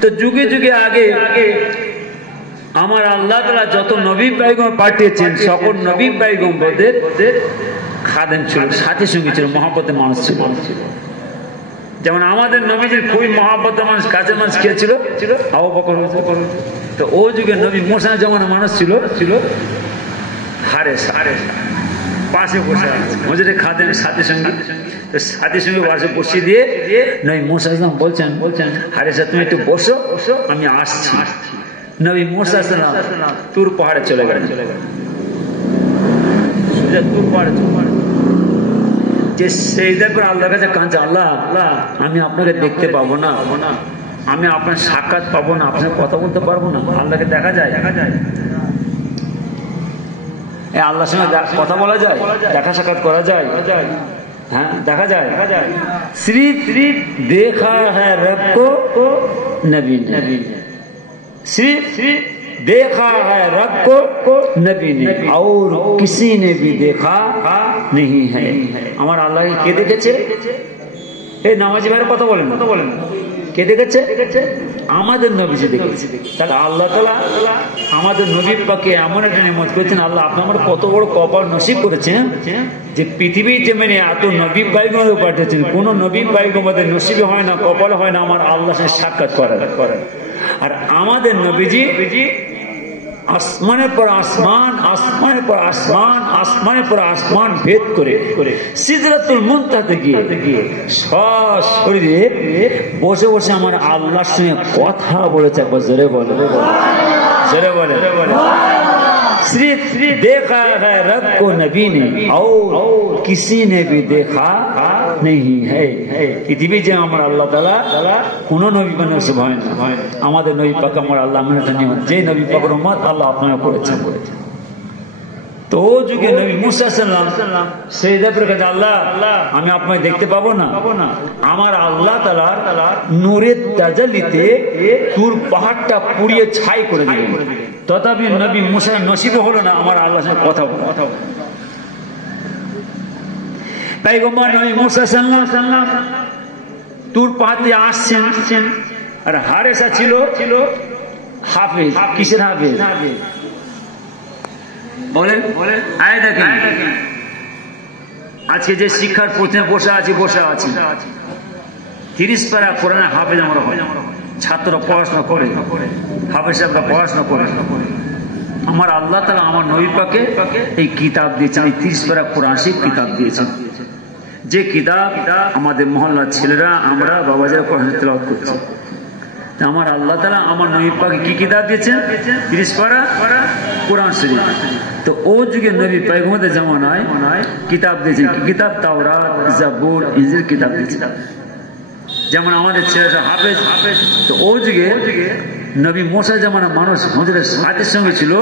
তো যুগে যুগে আগে আমার আল্লাহ তাআলা যত নবী পয়গম্বর পাঠিয়েছেন সকল নবী পয়গম্বরদের খাদেম ছিল, সাথী সঙ্গী ছিল, মহব্বতের মানুষ ছিল। যেমন আমাদের নবীজির খুবই মহব্বতের মানুষ, কাছের মানুষ কে ছিল? আবু বকর। তো ও যুগে নবী মুসা যেমন মানুষ ছিল হারেস পাশে বসে মসজিদে খাদেম সাথী সঙ্গী, তো সাথী সঙ্গে পাশে বসিয়ে দিয়ে নবী মুসা বলছেন হারেসা তুমি একটু বসো, আমি আসছি। নবী মুসা তুর পাহাড়ে চলে গেলেন। তুর পাহাড়ে যে সেইদার পর আল্লাহর কাছে কাঁদছে, আল্লাহ আমি আপনাকে দেখতে পাবো না, আমি আপনার সাক্ষাৎ পাবো না, আপনার কথা বলতে পারবো না। আল্লাহকে দেখা যায়? আল্লাহর সঙ্গে কথা বলা যায়, দেখা সাক্ষাৎ করা যায়? হ্যাঁ, দেখা যায়। সির্ফ দেখা হ্যায় রব কো নবী নে, सिर्फ देखा है रब को नबी ने और किसी ने भी देखा नहीं है। আমার আল্লাহকে কে দেখেছে? এই নামাজি ভাইয়ের কথা বলেন, কে দেখেছে? আমাদের নবীজি দেখেছে। তাহলে আল্লাহ তাআলা আমাদের নবীর পাকে এমন একটা নিয়ামত করেছেন। আল্লাহ আপনি আমার কত বড় কপাল নসিব করেছেন যে পৃথিবীর জমিনে এত নবী পয়গম্বর পাঠিয়েছেন। কোন নবী পয়গম্বরের নসিবে হয় না, কপালে হয় না আমার আল্লাহর সাথে সাক্ষাৎ করার। আর আমাদের নবীজি আসমানের পর আসমান, আসমানের পর আসমান, আসমানের পর আসমান ভেদ করে সিদরাতুল মুনতাহাতে গিয়ে সশরীরে বসে বসে আমার আল্লাহর সঙ্গে কথা বলেছে। একবার জোরে বলে, জোরে বলে। सिर्फ देखा है रब को नबी ने और किसी ने भी देखा नहीं है। পৃথিবী যে আমার আল্লাহ তাআলা কোন নবী বানাইছে হয় না, আমাদের নবী পাক আমার আল্লাহ মেনে নিয়েছেন। যে নবী পাকের উম্মত আল্লাহ আপনারা করেছেন। তো যুগে নবী মুসা সাল্লাল্লাহু সেইদা করে কাছে, আল্লাহ আমি আপনাকে দেখতে পাবো না। আমার আল্লাহ তাআলার নূরের তাজাল্লিতে তুর পাহাড়টা পুড়িয়ে ছাই করে দিলেন। তথাপি নবী মুসার নসিবে হলো না আমার আল্লাহর সাথে কথা বলা। পয়গম্বর নবী মুসা সাল্লাল্লাহু আলাইহি ওয়াসাল্লাম তুর পাহাড় দিয়ে আসছেন, আর হারেসা ছিল হাফেজ। কিসের হাফেজ? বলেন, আয় দেখেন আজকে যে শিক্ষার প্রশ্নে বসে আছি 30 পারা কোরআনের হাফেজ আমরা হয়। ছাত্ররা পড়াশোনা করে, হাফেজ সাহেবরা পড়াশোনা করে। আমার আল্লাহ তাআলা আমার নবী পাকে এই কিতাব দিয়েছেন, এই 30 পারা কোরআন শরীফ কিতাব দিয়েছেন। যে কিতাব আমাদের মহল্লার ছেলেরা আমরা বাবাজারা কোরআন তেলাওয়াত করছি। আমার আল্লাহ তাআলা আমার নবী পাকে কি কিতাব দিয়েছেন? 30 পারা কোরআন শরীফ। তো ও যুগে নবী পয়গম্বরদের জামানায় কিতাব দিয়েছেন। কি কিতাব? তাওরাত, জাবুর, ইনজিল কিতাব দিয়েছেন। যেমন আমাদের ছেলেরা হাফেজ। তো ও যুগে নবী মুসা জামানার মানুষ হুজুরের সাথীর সঙ্গে ছিল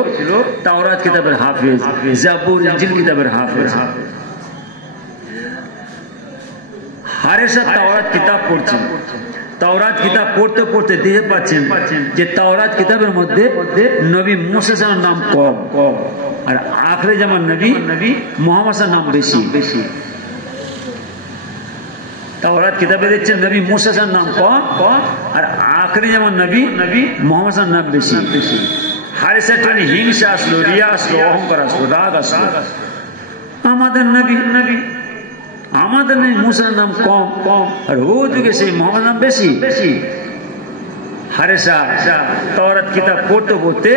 তাওরাত কিতাবের হাফেজ, জাবুর, ইনজিল কিতাবের হাফেজ। হারেসা তাওরাত কিতাব পড়ছেন। তাওরাত কিতাব পড়তে পড়তে দেখতে পাচ্ছেন যে তাওরাত কিতাবের মধ্যে নবী মুসা সাল্লাল্লাহু নাম কম, আর আখরে জামান নবী মুহাম্মদ নাম বেশি। তাওরাত কিতাবে দেখছেন নবী মুসা নাম কম, আর আখরে যেমন নবী মুহাম্মদ নাম বেশি। হারেসা হিংসা আসলো, রিয়া আসলো, অহংকার আসলো, রাগ আসলো। আমাদের নবী মুসার নাম কম, আর ও যুগে সেই মুহাম্মদ নাম বেশি। হারেসা তাওরাত কিতাব পড়তে পড়তে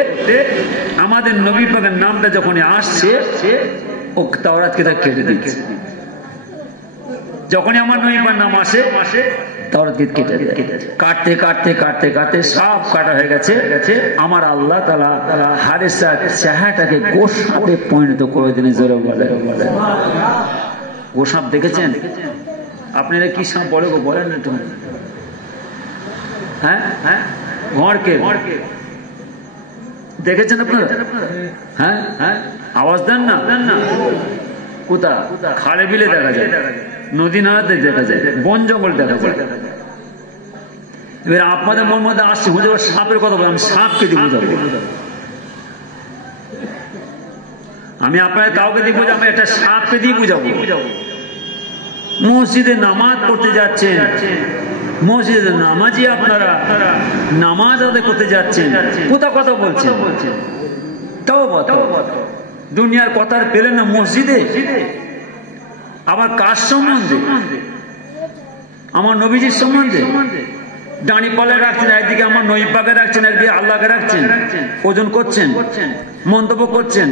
আমাদের নবী পাকের নামটা যখন আসছে ও তাওরাত কিতাব কেটে দিচ্ছে। যখনই আমার নবী পাকের নাম আসে তাওরাত কিতাব কেটে কাটতে সব কাটা হয়ে গেছে। আমার আল্লাহ তাআলা হারেসা চেহারাটাকে গোসাপে পরিণত করে দিলেন। জোরে বলে, গোসাপ দেখেছেন আপনারা? কি সাপ বলে গো, বলেন না তুমি? হ্যাঁ, ঘরকে দেখেছেন আপনারা? হ্যাঁ, আওয়াজ দেন না। কোথা? খালে বিলে দেখা যায়, নদী নালাতে দেখা যায়, বন জঙ্গল দেখা যায়। এবার আপনাদের মন মধ্যে আসছে হুজুর সাপের কথা বলে, আমি সাপকে দিয়ে বুঝাবো। আমি আপনাদের কাউকে দিয়ে বুঝাবো, আমি একটা সাপকে দিয়ে বুঝাবো। মসজিদে নামাজ পড়তে যাচ্ছেন, মসজিদে নামাজি আপনারা নামাজ আদায় করতে যাচ্ছেন, কোথা কথা বলছেন? তাও দুনিয়ার কথা পেলেন না মসজিদে, আবার কার সম্বন্ধে? আমার নবীজির সম্বন্ধে ডানি পাল্লায় রাখছেন, একদিকে আমার নবী পাকে রাখছেন, একদিকে আল্লাহকে রাখছেন, ওজন করছেন, মন্তব্য করছেন,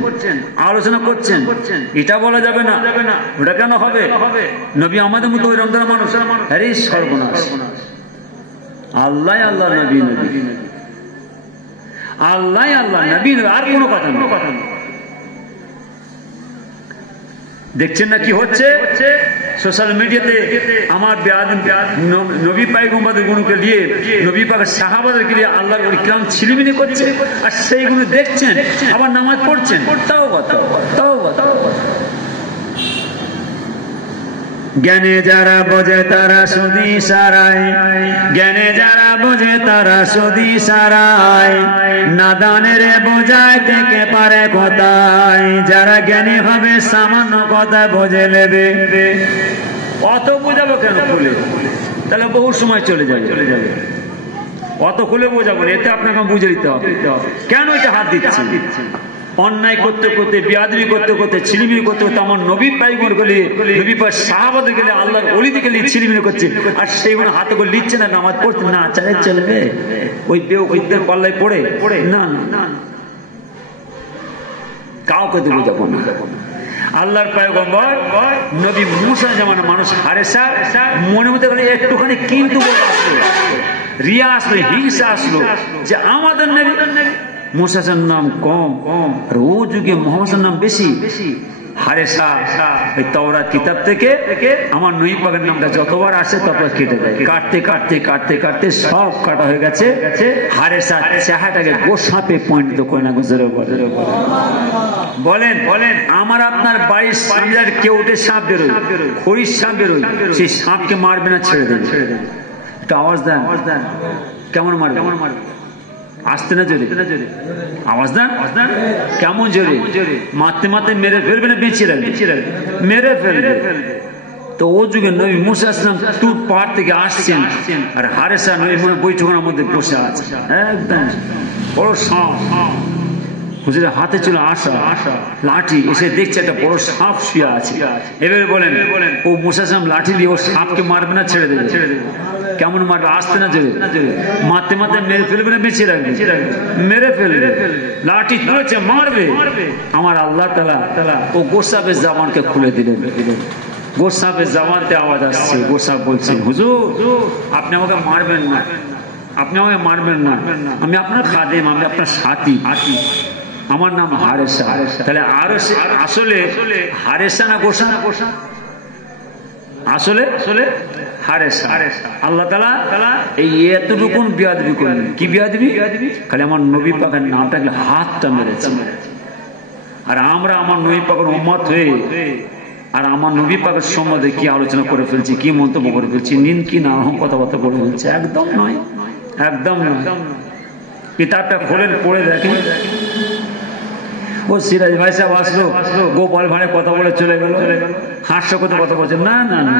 আলোচনা করছেন। এটা বলা যাবে না, ওটা কেন হবে? নবী আমাদের মতো ওই রমজান মানুষ, আরে সর্বনাশ। আল্লাহ আল্লাহ নবী নবী, আল্লাহ আল্লাহ নবী, আর কোনো কথা নেই। দেখছেন না কি হচ্ছে সোশ্যাল মিডিয়াতে? আমার নবী পায়গম্বরদের গুণকে নিয়ে, নবী পাকের সাহাবাদেরকে নিয়ে আল্লাহর কিরাম ছিলিমিলি করছে, আর সেইগুলো দেখছেন, আবার নামাজ পড়ছেন। তাও কথা। জ্ঞানে যারা বোঝে তারা সুদি সারায়, জ্ঞানে যারা বোঝে তারা সুদি সারায়, নাদানের বোঝায় থেকে পারে কোথায়, যারা জ্ঞানী হবে সামান্য কথা বোঝে নেবে। অত বোঝাবো কেন খুলে? তাহলে বহু সময় চলে যাবে। অত খুলে বোঝাবো না, এতে আপনাকে বুঝে দিতে হবে কেন এটা হাত দিচ্ছে। অন্যায় করতে করতে, বেয়াদবি করতে করতে, ছিলিমিলি করতে করতে আমার নবী পাইগম্বর গেলে, নবী পাক সাহাবাদের গেলে, আল্লাহর ওলিদের গেলে ছিলিমিলি করছে, আর সেইগুলো হাতে করে লিখছে না, নামাজ পড়ছে না। চালে চলবে ওই বেওকুফদের পাল্লায় পড়ে? না, কাউকে তো বোঝাবো না। আল্লাহর পয়গম্বর নবী মুসা জামানা মানুষ হারেসা মনে মধ্যে একটুখানি কিন্তু আসলো, রিয়া আসলো, হিংসা আসলো যে আমাদের নবী মুসার নাম কম, আর ও যুগে মোহাম্মদের নাম বেশি। হারেসা ওই তাওরাত কিতাব থেকে আমার নবী পাকের নামটা যতবার আসে ততবার কেটে দেয়। কাটতে কাটতে কাটতে কাটতে সব কাটা হয়ে গেছে। হারেসা চেহারাটাকে গোসাপে পরিণত করে না। গুজরে বলেন আমার আপনার বাড়ির সামনে কেউ উঠে সাপ বেরোয়, খড়ির সাপ বেরোয়, সেই সাপকে মারবে না, ছেড়ে দেবে? একটু আওয়াজ দেন, কেমন মারবে? আসতে না জোরে আওয়াজ দেন, কেমন জোরে? মারতে মারতে মেরে ফেলবে না বেঁচে রাখবে? মেরে ফেলবে। তো ও যুগে নবী মুসা আসলাম তুর পাহাড় থেকে আসছেন, আর হারেসা নবী বৈঠকের মধ্যে বসে আছে, একদম বড় সাপ, হুজুরের হাতে ছিল আশা লাঠি, এসে দেখছে একটা বড় সাপ শুয়ে আছে। এবারে বলেন ও মুসা আসলাম লাঠি দিয়ে ও সাপকে মারবে না ছেড়ে দেবে? কেমন মারবে? আসতে না জোরে? মারতে মারতে মেরে ফেলবে না বেঁচে রাখবে? মেরে ফেলবে। লাঠি তুলেছে, মারবে। আমার আল্লাহ তাআলা ও গোসাপের জামানকে খুলে দিলেন। গোসাপের জামানতে আওয়াজ আসছে, গোসাপ বলছে হুজুর আপনি আমাকে মারবেন না, আপনি আমাকে মারবেন না, আমি আপনার খাদেম, আমি আপনার সাথী, আমার নাম হারেসা। তাহলে আসলে হারেসা না গোসা? আসলে হারেসা। আল্লাহ তাআলা এই এতটুকু বিয়াদবি করলেন। কি বিয়াদবি? খালি আমার নবী পাকের নামটাকে হাতটা মেরেছে। আর আমরা আমার নবী পাকের উম্মত হয়ে আর আমার নবী পাকের সম্বন্ধে কি আলোচনা করে ফেলছি, কি মন্তব্য করে ফেলছি, নিন কি না কথাবার্তা বলে ফেলছি? একদম নয়, একদম নয়। কিতাবটা খোলেন, পড়ে দেখেন। ও সিরাজ ভাই সাহেব আসলো, গোপাল ভাড়ে কথা বলে চলে গেল, হাস্যকর কথা বলছে। না না না,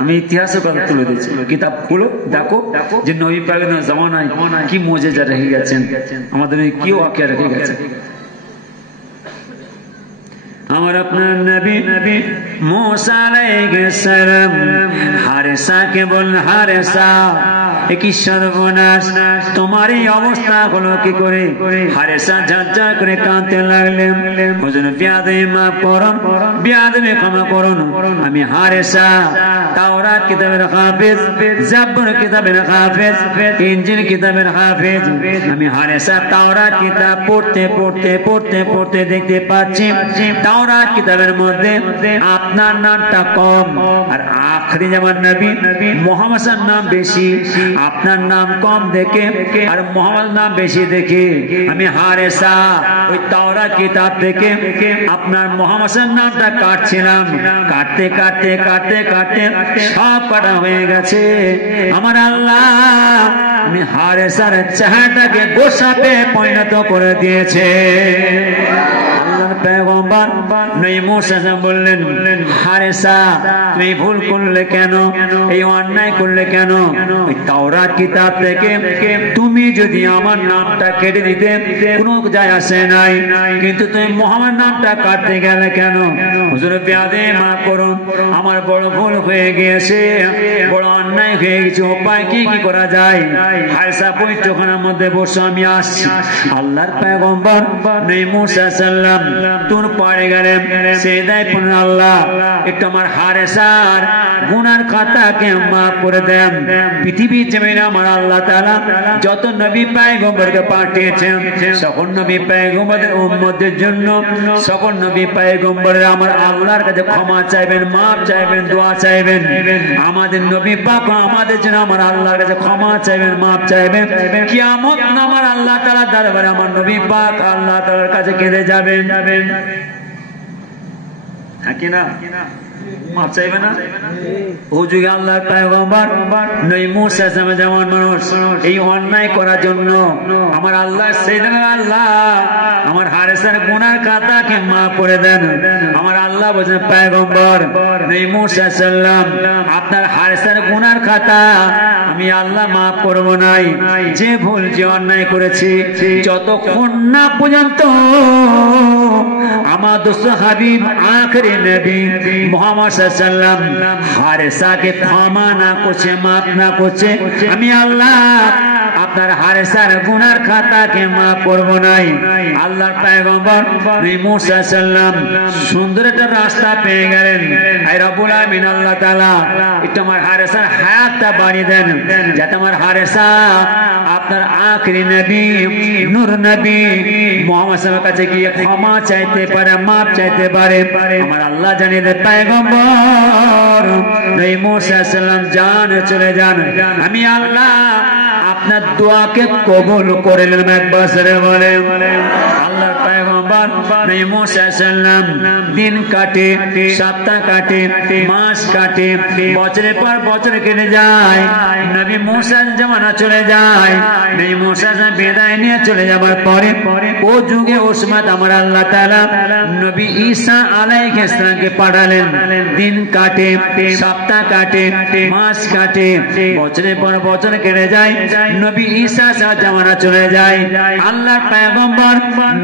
আমি ইতিহাসের কথা তুলে দিচ্ছি। কিতাব খুলো, দেখো যে নবী পাকের জামানায় কি মুজিজা রেখে গেছেন, আমাদের কি ওয়াকিয়া রেখে গেছেন। আমার আপনার নবী মুসা আলাইহিস সালাম হারেসাকে বললেন, হারেসা কি সর্বনাশ, তোমার এই অবস্থা হলো কি করে? হারেসা ঝরঝর করে কাঁদতে লাগলেন, হুজুর বিয়াদবি মাফ করুন, বিয়াদবি ক্ষমা করুন, আমি হারেসা তাওরাত কিতাবের হাফেজ, জাবুর কিতাবের হাফেজ, ইনজিল কিতাবের হাফেজ। আমি হারেসা তাওরাত কিতাব পড়তে পড়তে পড়তে পড়তে দেখতে পাচ্ছি তাওরাত কিতাবের মধ্যে আপনার নামটা কম, আর আখরি জামান নবী মুহাম্মদের নাম বেশি। আপনার নাম কম দেখে আর মুহাম্মদ নাম বেশি দেখে আমি হারেসা ওই তাওরাত কিতাব থেকে আপনার মুহাম্মদের নামটা কাটছিলাম। কাটতে কাটতে কাটতে কাটতে সব কাটা হয়ে গেছে। আমার আল্লাহ আমি হারেসার চেহারাটাকে গোসাপে পরিণত করে দিয়েছে। আল্লাহর পয়গম্বর নবী মুসা বললেন, হারেসা তুমি ভুল করলে কেন, এই অন্যায় করলে কেন? ওই তাওরাত কিতাব থেকে তুমি যদি আমার নামটা কেটে দিতে কোনো যায় আসে নাই, কিন্তু তুমি মুহাম্মদ নামটা কাটতে গেলে কেন? হুজুর বেয়াদে মাফ করুন, আমার বড় ভুল হয়ে গিয়েছে, বড় অন্যায় হয়ে গেছে, উপায় কি করা যায়? হারেসা পবিত্রখানার মধ্যে বসে আমি আসছি। আল্লাহর পয়গম্বর নবী মুসা সাল্লাম তুর পড়ে গেলেন, সেজদায় পড়লেন, আল্লাহ একটু আমার হারেসার গুনার খাতাকে মাফ করে দেন। পৃথিবীর জমিনে আমার আল্লাহ তাআলা যত নবী পয়গম্বরকে পাঠিয়েছেন, সকল নবী পয়গম্বরদের উম্মতের জন্য সকল নবী পয়গম্বরের আমার আল্লাহর কাছে ক্ষমা চাইবেন, মাফ চাইবেন, দোয়া চাইবেন। আমাদের নবী পাক আমাদের জন্য আমার আল্লাহর কাছে ক্ষমা চাইবেন, মাফ চাইবেন। কিয়ামত আমার আল্লাহ তাআলা দরবারে আমার নবী পাক আল্লাহ তাআলার কাছে কেঁদে যাবেন। হ্যাঁ কি না? মাফ চাইবে না? ও যুগে আল্লাহর পয়গম্বর নবী মুসা যেমন মানুষ এই অন্যায় করার জন্য আমার আল্লাহ সেইদিন, আল্লাহ আমার হারেসার গুনার খাতাকে মাফ করে দেন। আমার আল্লাহ বলেন, পয়গম্বর নবী মুসা সাল্লাম আপনার হারেসার গুনার খাতা আমি আল্লাহ মাফ করব নাই। যে ভুল যে অন্যায় করেছি, যতক্ষণ না পর্যন্ত আমার দোস্ত হাবিব আখরি নবী মুহাম্মদ সাল্লাল্লাহু আলাইহি ওয়াসাল্লাম হারেসাকে ক্ষমা না করছে, মাফ না করছে, আমি আল্লাহ আপনার হারেসার গুনার খাতাকে মাফ করব নাই। আল্লাহর পয়গম্বর নবী মুসা সাল্লাম সুন্দর একটা রাস্তা পেয়ে গেলেন। আই রব্বুল আমিন আল্লাহ তাআলা একটু আমার হারেসার হায়াতটা বাড়িয়ে দেন, যাতে আমার হারেসা আপনার আখরি নবী নূর নবী মুহাম্মদ সাল্লাল্লাহু আলাইহি ওয়াসাল্লামের কাছে গিয়ে ক্ষমা চাইতে পারে, মাফ চাইতে পারে। আমার আল্লাহ জানিয়ে দেন, পয়গম্বর নবী মুসা সাল্লাম জান চলে যান, আমি আল্লাহ আপনার দোয়াকে কবুল করে নিলাম। একবার সরে বলে আল্লাহর পয়গম্বর নবী মুসা সাল্লাম দিন কাটে, সপ্তাহ কাটে, মাস কাটে, বছরের পর বছর কেটে যায়, নবী মুসার জামানা চলে যায়। নবী মুসা বিদায় নিয়ে চলে যাবার পরে ও যুগে ও সময় আমার আল্লাহ তাআলা নবী ঈসা আলাইহিস সালামকে পাঠালেন। দিন কাটে, সপ্তাহ কাটে, মাস কাটে, বছরের পর বছর কেটে যায়, নবী ঈসা জামানা চলে যায়। আল্লাহর পয়গম্বর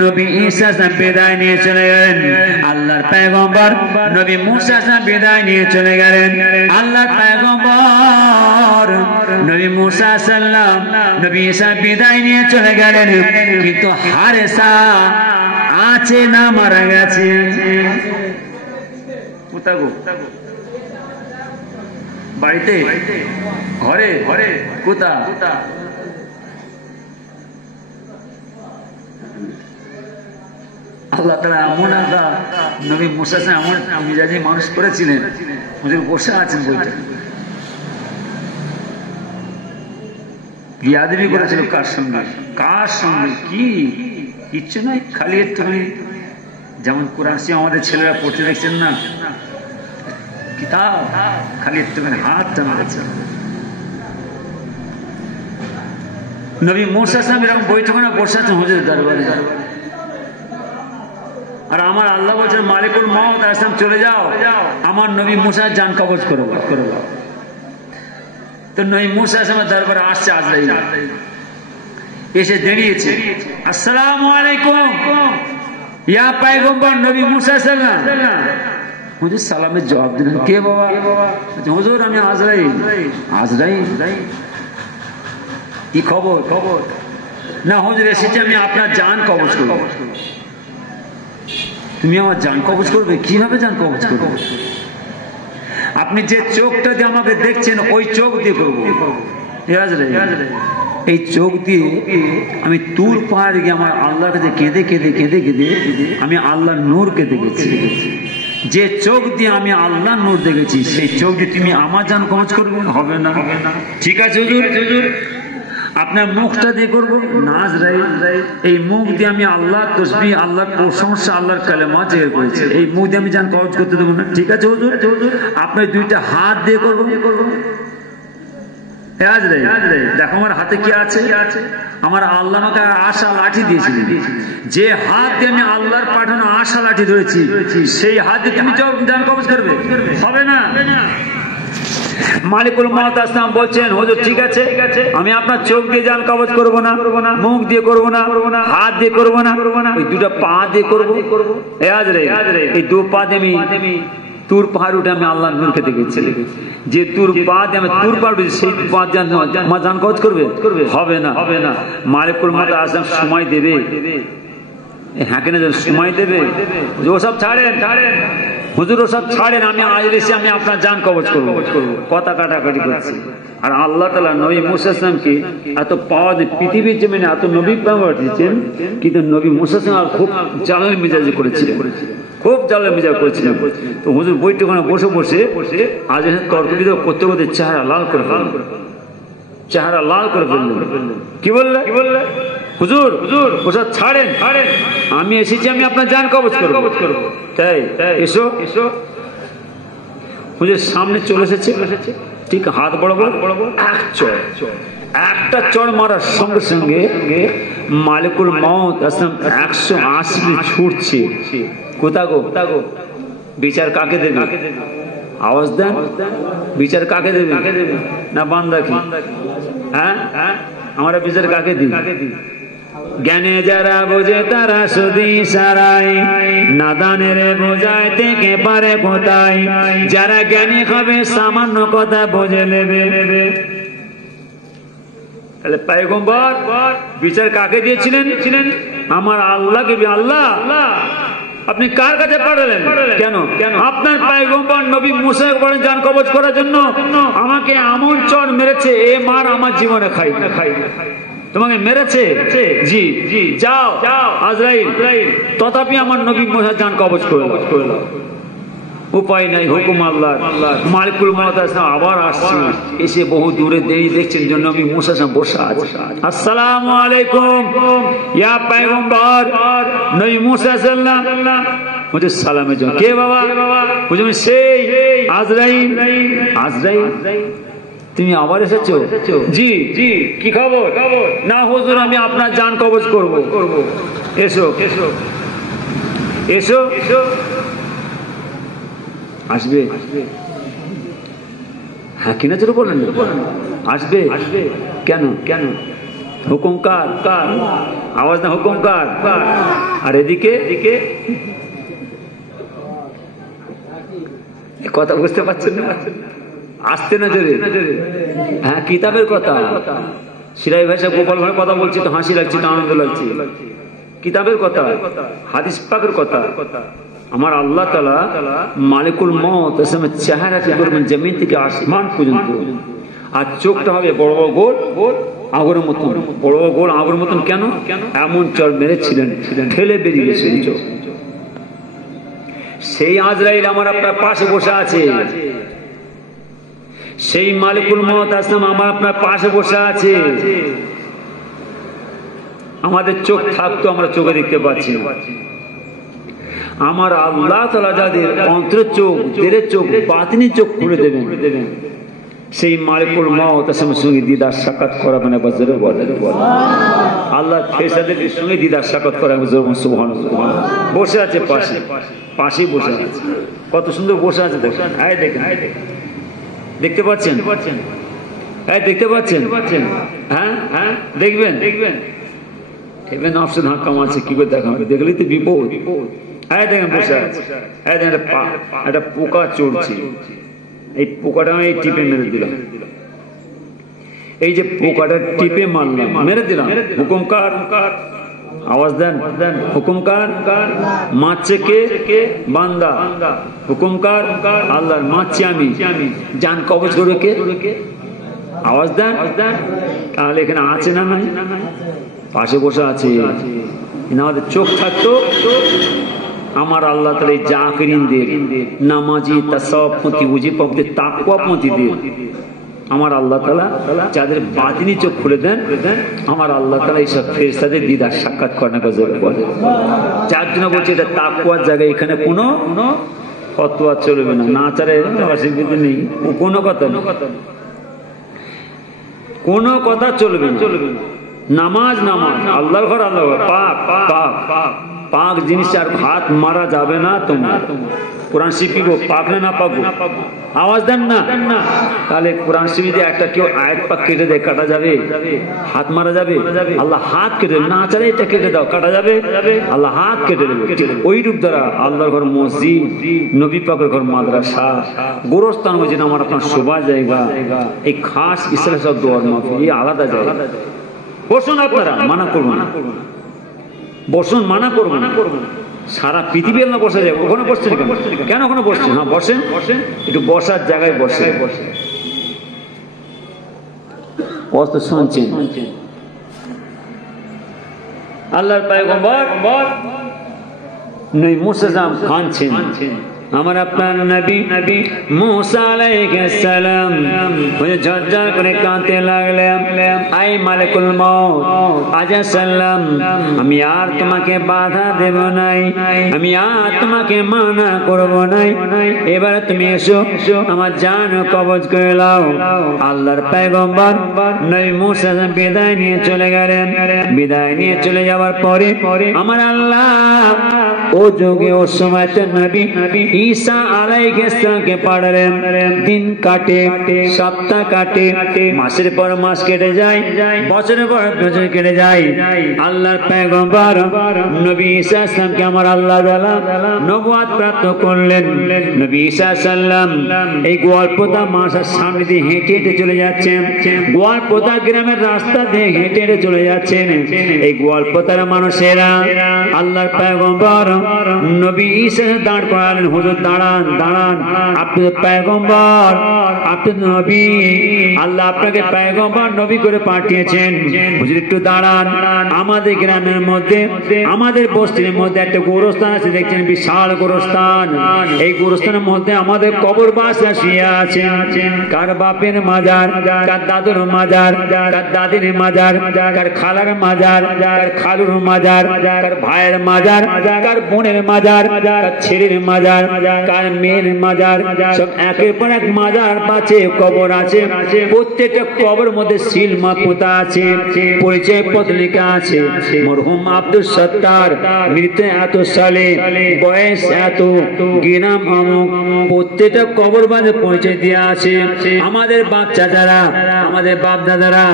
নবী ঈসা বিদায় নিয়ে চলে গেলেন। আল্লাহর পয়গম্বর নবী মুসা বিদায় নিয়ে চলে গেলেন। আল্লাহর পয়গম্বর নবী মুসা সাল্লাম নবী ঈসা বিদায় নিয়ে চলে গেলেন, কিন্তু হারেসা আছে না মারা গেছে? বাড়িতে, ঘরে, কোথা? আল্লাহ তাআলা এমন একটা নবী মুসা এমন মিজাজি মানুষ করেছিলেন, হুজুর বসে আছেন বইটা বিয়াদবি করেছিল কার সঙ্গে, কি কিচ্ছু নাই, খালি একটুখানি যেমন কোরআন শরীফ আমাদের ছেলেরা পড়তে দেখছেন না, কিতাব খালি একটুখানি হাত টানা যাচ্ছে। নবী মুসা সাহেব এরকম বৈঠকখানা বসে আছেন হুজুরের দরবারে, আর আমার আল্লাহ বলছেন মালিকুল মউত আসলাম চলে যাও, আমার নবী মুসার জান কবজ করো। তো নবী মুসা আসলামের দরবারে আসছে আজরাইল, এসে দাঁড়িয়েছে, আসসালামু আলাইকুম ইয়া পয়গম্বর নবী মুসা সাল্লাম। হুজুর সালামের জবাব দিলেন, কে বাবা? হুজুর আমি আজরাইল। কি খবর? না হুজুর এসেছি আমি আপনার জান কবজ করব। তুমি আমার জান কবজ করবে? কিভাবে জান কবজ করবে? আপনি যে চোখটা দিয়ে আমাকে দেখছেন ওই চোখ দিয়ে করবো। এই চোখ দিয়ে আমি তুর পাহাড়ে গিয়ে আমার আল্লাহর কাছে কেঁদে আমি আল্লাহর নূরকে দেখেছি। যে চোখ দিয়ে আমি আল্লাহ নূর দেখেছি সেই চোখ দিয়ে তুমি আমার জান কবজ করবে? হবে না। ঠিক আছে হুজুর, আপনার মুখটা দিয়ে করবো। এই মুখ দিয়ে আমি আল্লাহ তসবিহ, আল্লাহর প্রশংসা, আল্লাহর কালেমা জের করেছি, এই মুখ দিয়ে আমি জান কবজ করতে দেবো না। ঠিক আছে হুজুর, আপনি দুইটা হাত দিয়ে করবো। দেখো আমার হাতে কি আছে, আমার আল্লাহ আমাকে আশা লাঠি দিয়েছিলেন, যে হাত দিয়ে আমি আল্লাহর পাঠানো আশা লাঠি ধরেছি, সেই হাতে তুমি জান কবজ করবে? হবে না। মালিকুল মউত আসলাম বলছেন, হুজুর ঠিক আছে, আমি আপনার চোখ দিয়ে জান কবজ করবো না, মুখ দিয়ে করবো না, হাত দিয়ে করবো না, ওই দুটো পা দিয়ে করবো। এই দু পা দিয়ে আমি তুর পাহাড় উঠে আমি আল্লাহ নূর খেতে গেছি, যে তুর পা দিয়ে আমি তুর পাহাড় উঠে সেই পা দিয়ে জান কবজ করবে? হবে না। মালিকুল মউত আসলাম সময় দেবে, হ্যাঁ কিনা সময় দেবে? ওসব ছাড়েন হুজুর, ওসব ছাড়েন, আমি আজ এসে আমি আপনার জান কবজ করবো। কথা কাটাকাটি করছি। আর আল্লাহ তাআলা নবী মুসা ইসলামকে এত পাওয়া দিয়ে পৃথিবীর জমিনে এত নবী পাঠিয়েছেন, কিন্তু নবী মুসা ইসলাম খুব জালাল মেজাজি করেছিলেন, খুব জালাল মেজাজ করেছিলেন। তো হুজুর বইটা বসে বসে আজ তর্ক বিতর্ক করতে করতে চেহারা লাল করে ফেললেন। কি বললে? হুজুর ওসব ছাড়েন, আমি এসেছি আমি আপনার জান কবজ করবো। তাই এসো। হুজুর সামনে চলে এসেছে, ঠিক হাত বড় একটা চড় মারার সঙ্গে সঙ্গে মালিকুল মউত আসলাম 180 ছুটছে। কোথা গো? বিচার কাকে দেবে? আওয়াজ দেন, বিচার কাকে দেবে? না বান্দা কি? হ্যাঁ, আমরা বিচার কাকে দিই? জ্ঞানে যারা বোঝে তারা শুধু সারাই, নাদানের বোঝায় থেকে পারে কোথায়, যারা জ্ঞানী হবে সামান্য কথা বোঝে নেবে। তাহলে পয়গম্বর বিচার কাকে দিয়েছিলেন? আমার আল্লাহকে। আল্লাহ আপনি কার কাছে পাঠালেন? কেন? আপনার পয়গম্বর নবী মুসাকে বলেন জান কবজ করার জন্য। আমাকে এমন চড় মেরেছে, এ মার আমার জীবনে খাই না। তোমাকে মেরেছে? জি, যাও আজরাইল, তথাপি আমার নবী মুসা জান কবজ করল। উপায় নাই, হুকুম আল্লাহ। মালিকুল মউত আবার আসছে, এসে বহু দূরে দেখছেন জন্য নবী মুসা বসে আছে। আসসালামু আলাইকুম ইয়া পয়গম্বর। নবী মুসা সাল্লাল্লাহু মুঝে সালামের জন্য। কে বাবা? বুঝুন সেই আজরাইল। তুমি আবার এসেছো? জি, কি খবর? না হুজুর, আমি আপনার জান কবজ করব। এসো। আসবে? হ্যাঁ কিনা জোরে বলেন। আসবে? কেন? হুকুম কার? আওয়াজ না, হুকুম কার? আর এদিকে কথা বুঝতে পারছেন না? আসতে না জোরে। হ্যাঁ, কিতাবের কথা। সিরাই ভাষা গোপাল ভাবে কথা বলছি তো হাসি লাগছে, তো আনন্দ লাগছে। কিতাবের কথা, হাদিস পাকের কথা। আমার আল্লাহ তাআলা মালিকুল মউত আসলামের চেহারা কি করবেন জমিন থেকে আসমান পর্যন্ত, আর চোখটা হবে বড় গোল আঙুরের মতন, বড় গোল আঙুরের মতন। কেন? এমন চড় মেরেছিলেন, ঠেলে বেরিয়ে গেছে চোখ। সেই আজরাইল আমার আপনার পাশে বসে আছে, সেই মালিকুল মউত আসলাম আমার আপনার পাশে বসে আছে। আমাদের চোখ থাকতো, আমরা চোখে দেখতে পাচ্ছি না। আমার আল্লাহ তাআলা যাদের অন্তরের চোখ, দিলের চোখ, বাতিনি চোখ খুলে দেবেন, সেই মালিকুল মউত আসলামের সঙ্গে দিদার সাক্ষাৎ করাবেন। আল্লাহ ফেরেশতাদের সঙ্গে দিদার সাক্ষাৎ করাবেন। সুবহানাল্লাহ। বসে আছে পাশে বসে আছে, কত সুন্দর বসে আছে। দেখেন, দেখতে পাচ্ছেন? দেখতে পাচ্ছেন? হ্যাঁ, দেখবেন নফসে ধাক্কা মারছে, কি করে দেখাবে? দেখলেই তো বিপদ। দেখেন বসে আছে, একটা পোকা চড়ছে, এই পোকাটা আমি টিপে মেরে দিলাম। এই যে পোকাটা টিপে মারলাম, মেরে দিলাম। হুকুম কার? আওয়াজ দেন, হুকুম কার? মারছে কে? বান্দা। হুকুম কার? আল্লাহর। মারছি আমি, জান কবজ করবে কে? আওয়াজ দেন। তাহলে এখানে আছে না নাই? পাশে বসে আছে। আমাদের চোখ থাকতো, আমার আল্লাহ তাআলা জাকিরিনদের, নামাজি, তাসাওয়ুফপন্থী, উজিরপন্থী, তাকওয়াপন্থীদের আমার আল্লাহ তাআলা যাদের বাতিনি চোখ খুলে দেন, আমার আল্লাহ তাআলা এইসব ফেরেশতাদের দিদার সাক্ষাৎ করেন। যার জন্য বলছি এটা তাকওয়ার জায়গা, এখানে কোনো ফতোয়া চলবে না, নাচারে অসুবিধা নেই, কোনো কথা নেই। কোনো কথা চলবে না। নামাজ নামাজ, আল্লাহর ঘর আল্লাহর ঘর, পাক পাক পাক পাক জিনিস আর হাত মারা যাবে না। তোমার কোরআন শিখি গো, পাক না পাক আওয়াজ দেন না। তাহলে কোরআন শিখি একটা কেউ আয়াত পাক কেটে দেয়, কাটা যাবে? হাত মারা যাবে? আল্লাহ হাত কেটে দেবে, না চালে এটা কেটে দাও, কাটা যাবে? আল্লাহ হাত কেটে দেবে। ওই রূপ দ্বারা আল্লাহর ঘর মসজিদ, নবী পাকের ঘর মাদ্রাসা, গোরস্থান হয়েছে আমার আপনার শোভা জায়গা, এই খাস ইসলাম সব দোয়ার মাহফিল, এই আলাদা জায়গা। বসুন আপনারা, মানা করবো না, বসুন, মানা করবো না। সারা পৃথিবীর না বসে যাবে, ওখানে বসছেন কেন? কেন ওখানে বসছেন? হ্যাঁ বসেন, একটু বসার জায়গায় বসে বসতে শুনছেন। আল্লাহর পয়গম্বর নবী মুসা কাঁদছেন। আমার আপনার নবী মুসা আলাইহিস সালাম ঝরঝর করে কাঁদতে লাগলেন। আই মালিকুল মউত আজা সাল্লাম, আমি আর তোমাকে বাধা দেব নাই, আমি আর তোমাকে মানা করব নাই, এবার তুমি এসো আমার জান কবজ করে নাও। আল্লাহর পয়গম্বর নবী মুসা বিদায় নিয়ে চলে গেলেন। বিদায় নিয়ে চলে যাওয়ার পরে আমার আল্লাহ ও যুগে ও সময়তে নবী ঈসা আলাইহিস সালামকে পাঠালেন। দিন কাটে, সপ্তাহ কাটে, মাসের পর মাস কেটে যায়, বছরের পর বছর কেটে যায়। আল্লাহর পয়গম্বর নবী ঈসা সাল্লামকে আমার আল্লাহ তাআলা নবুয়ত প্রাপ্ত করলেন। নবী ঈসা সাল্লাম এই গোয়ালপোতা মাসার সামনে দিয়ে হেঁটে হেঁটে চলে যাচ্ছেন। গোয়ালপোতা গ্রামের রাস্তা দিয়ে হেঁটে হেঁটে চলে যাচ্ছেন। এই গোয়ালপোতার মানুষেরা আল্লাহর পয়গম্বর নবী ঈসা দাঁড় করালেন। হুজুর দাঁড়ান, দাঁড়ান, আপনি তো পয়গম্বর, আপনি নবী, আল্লাহ আপনাকে পয়গম্বর নবী করে পাঠিয়েছেন। হুজুর একটু দাঁড়ান। আমাদের গ্রামের মধ্যে, আমাদের বস্তির মধ্যে একটা গোরস্থান আছে, দেখছেন বিশাল গোরস্থান। এই গোরস্থানের মধ্যে আমাদের কবরবাস শুয়ে আছেন। কার বাপের মাজার, কার দাদুর মাজার, কার দাদির মাজার, কার খালার মাজার, কার খালুর মাজার, কার ভাইয়ের মাজার, কার বোনের মাজার, কার ছেলের মাজার, কার মেয়ের মাজার, সব একের পর এক মাজার আছে, কবর আছে। প্রত্যেকটা কবর মধ্যে সিলমা পোতা আছে, পরিচয় পত্র লেখা আছে। মরহুম আব্দুল সত্তার, মৃত্যু এত সালে, বয়স এত, গ্রাম অমুক, প্রত্যেকটা কবর বাঁধে পরিচয় দেওয়া আছে। আমাদের বাচ্চা যারা, আমাদের বাপ দাদারা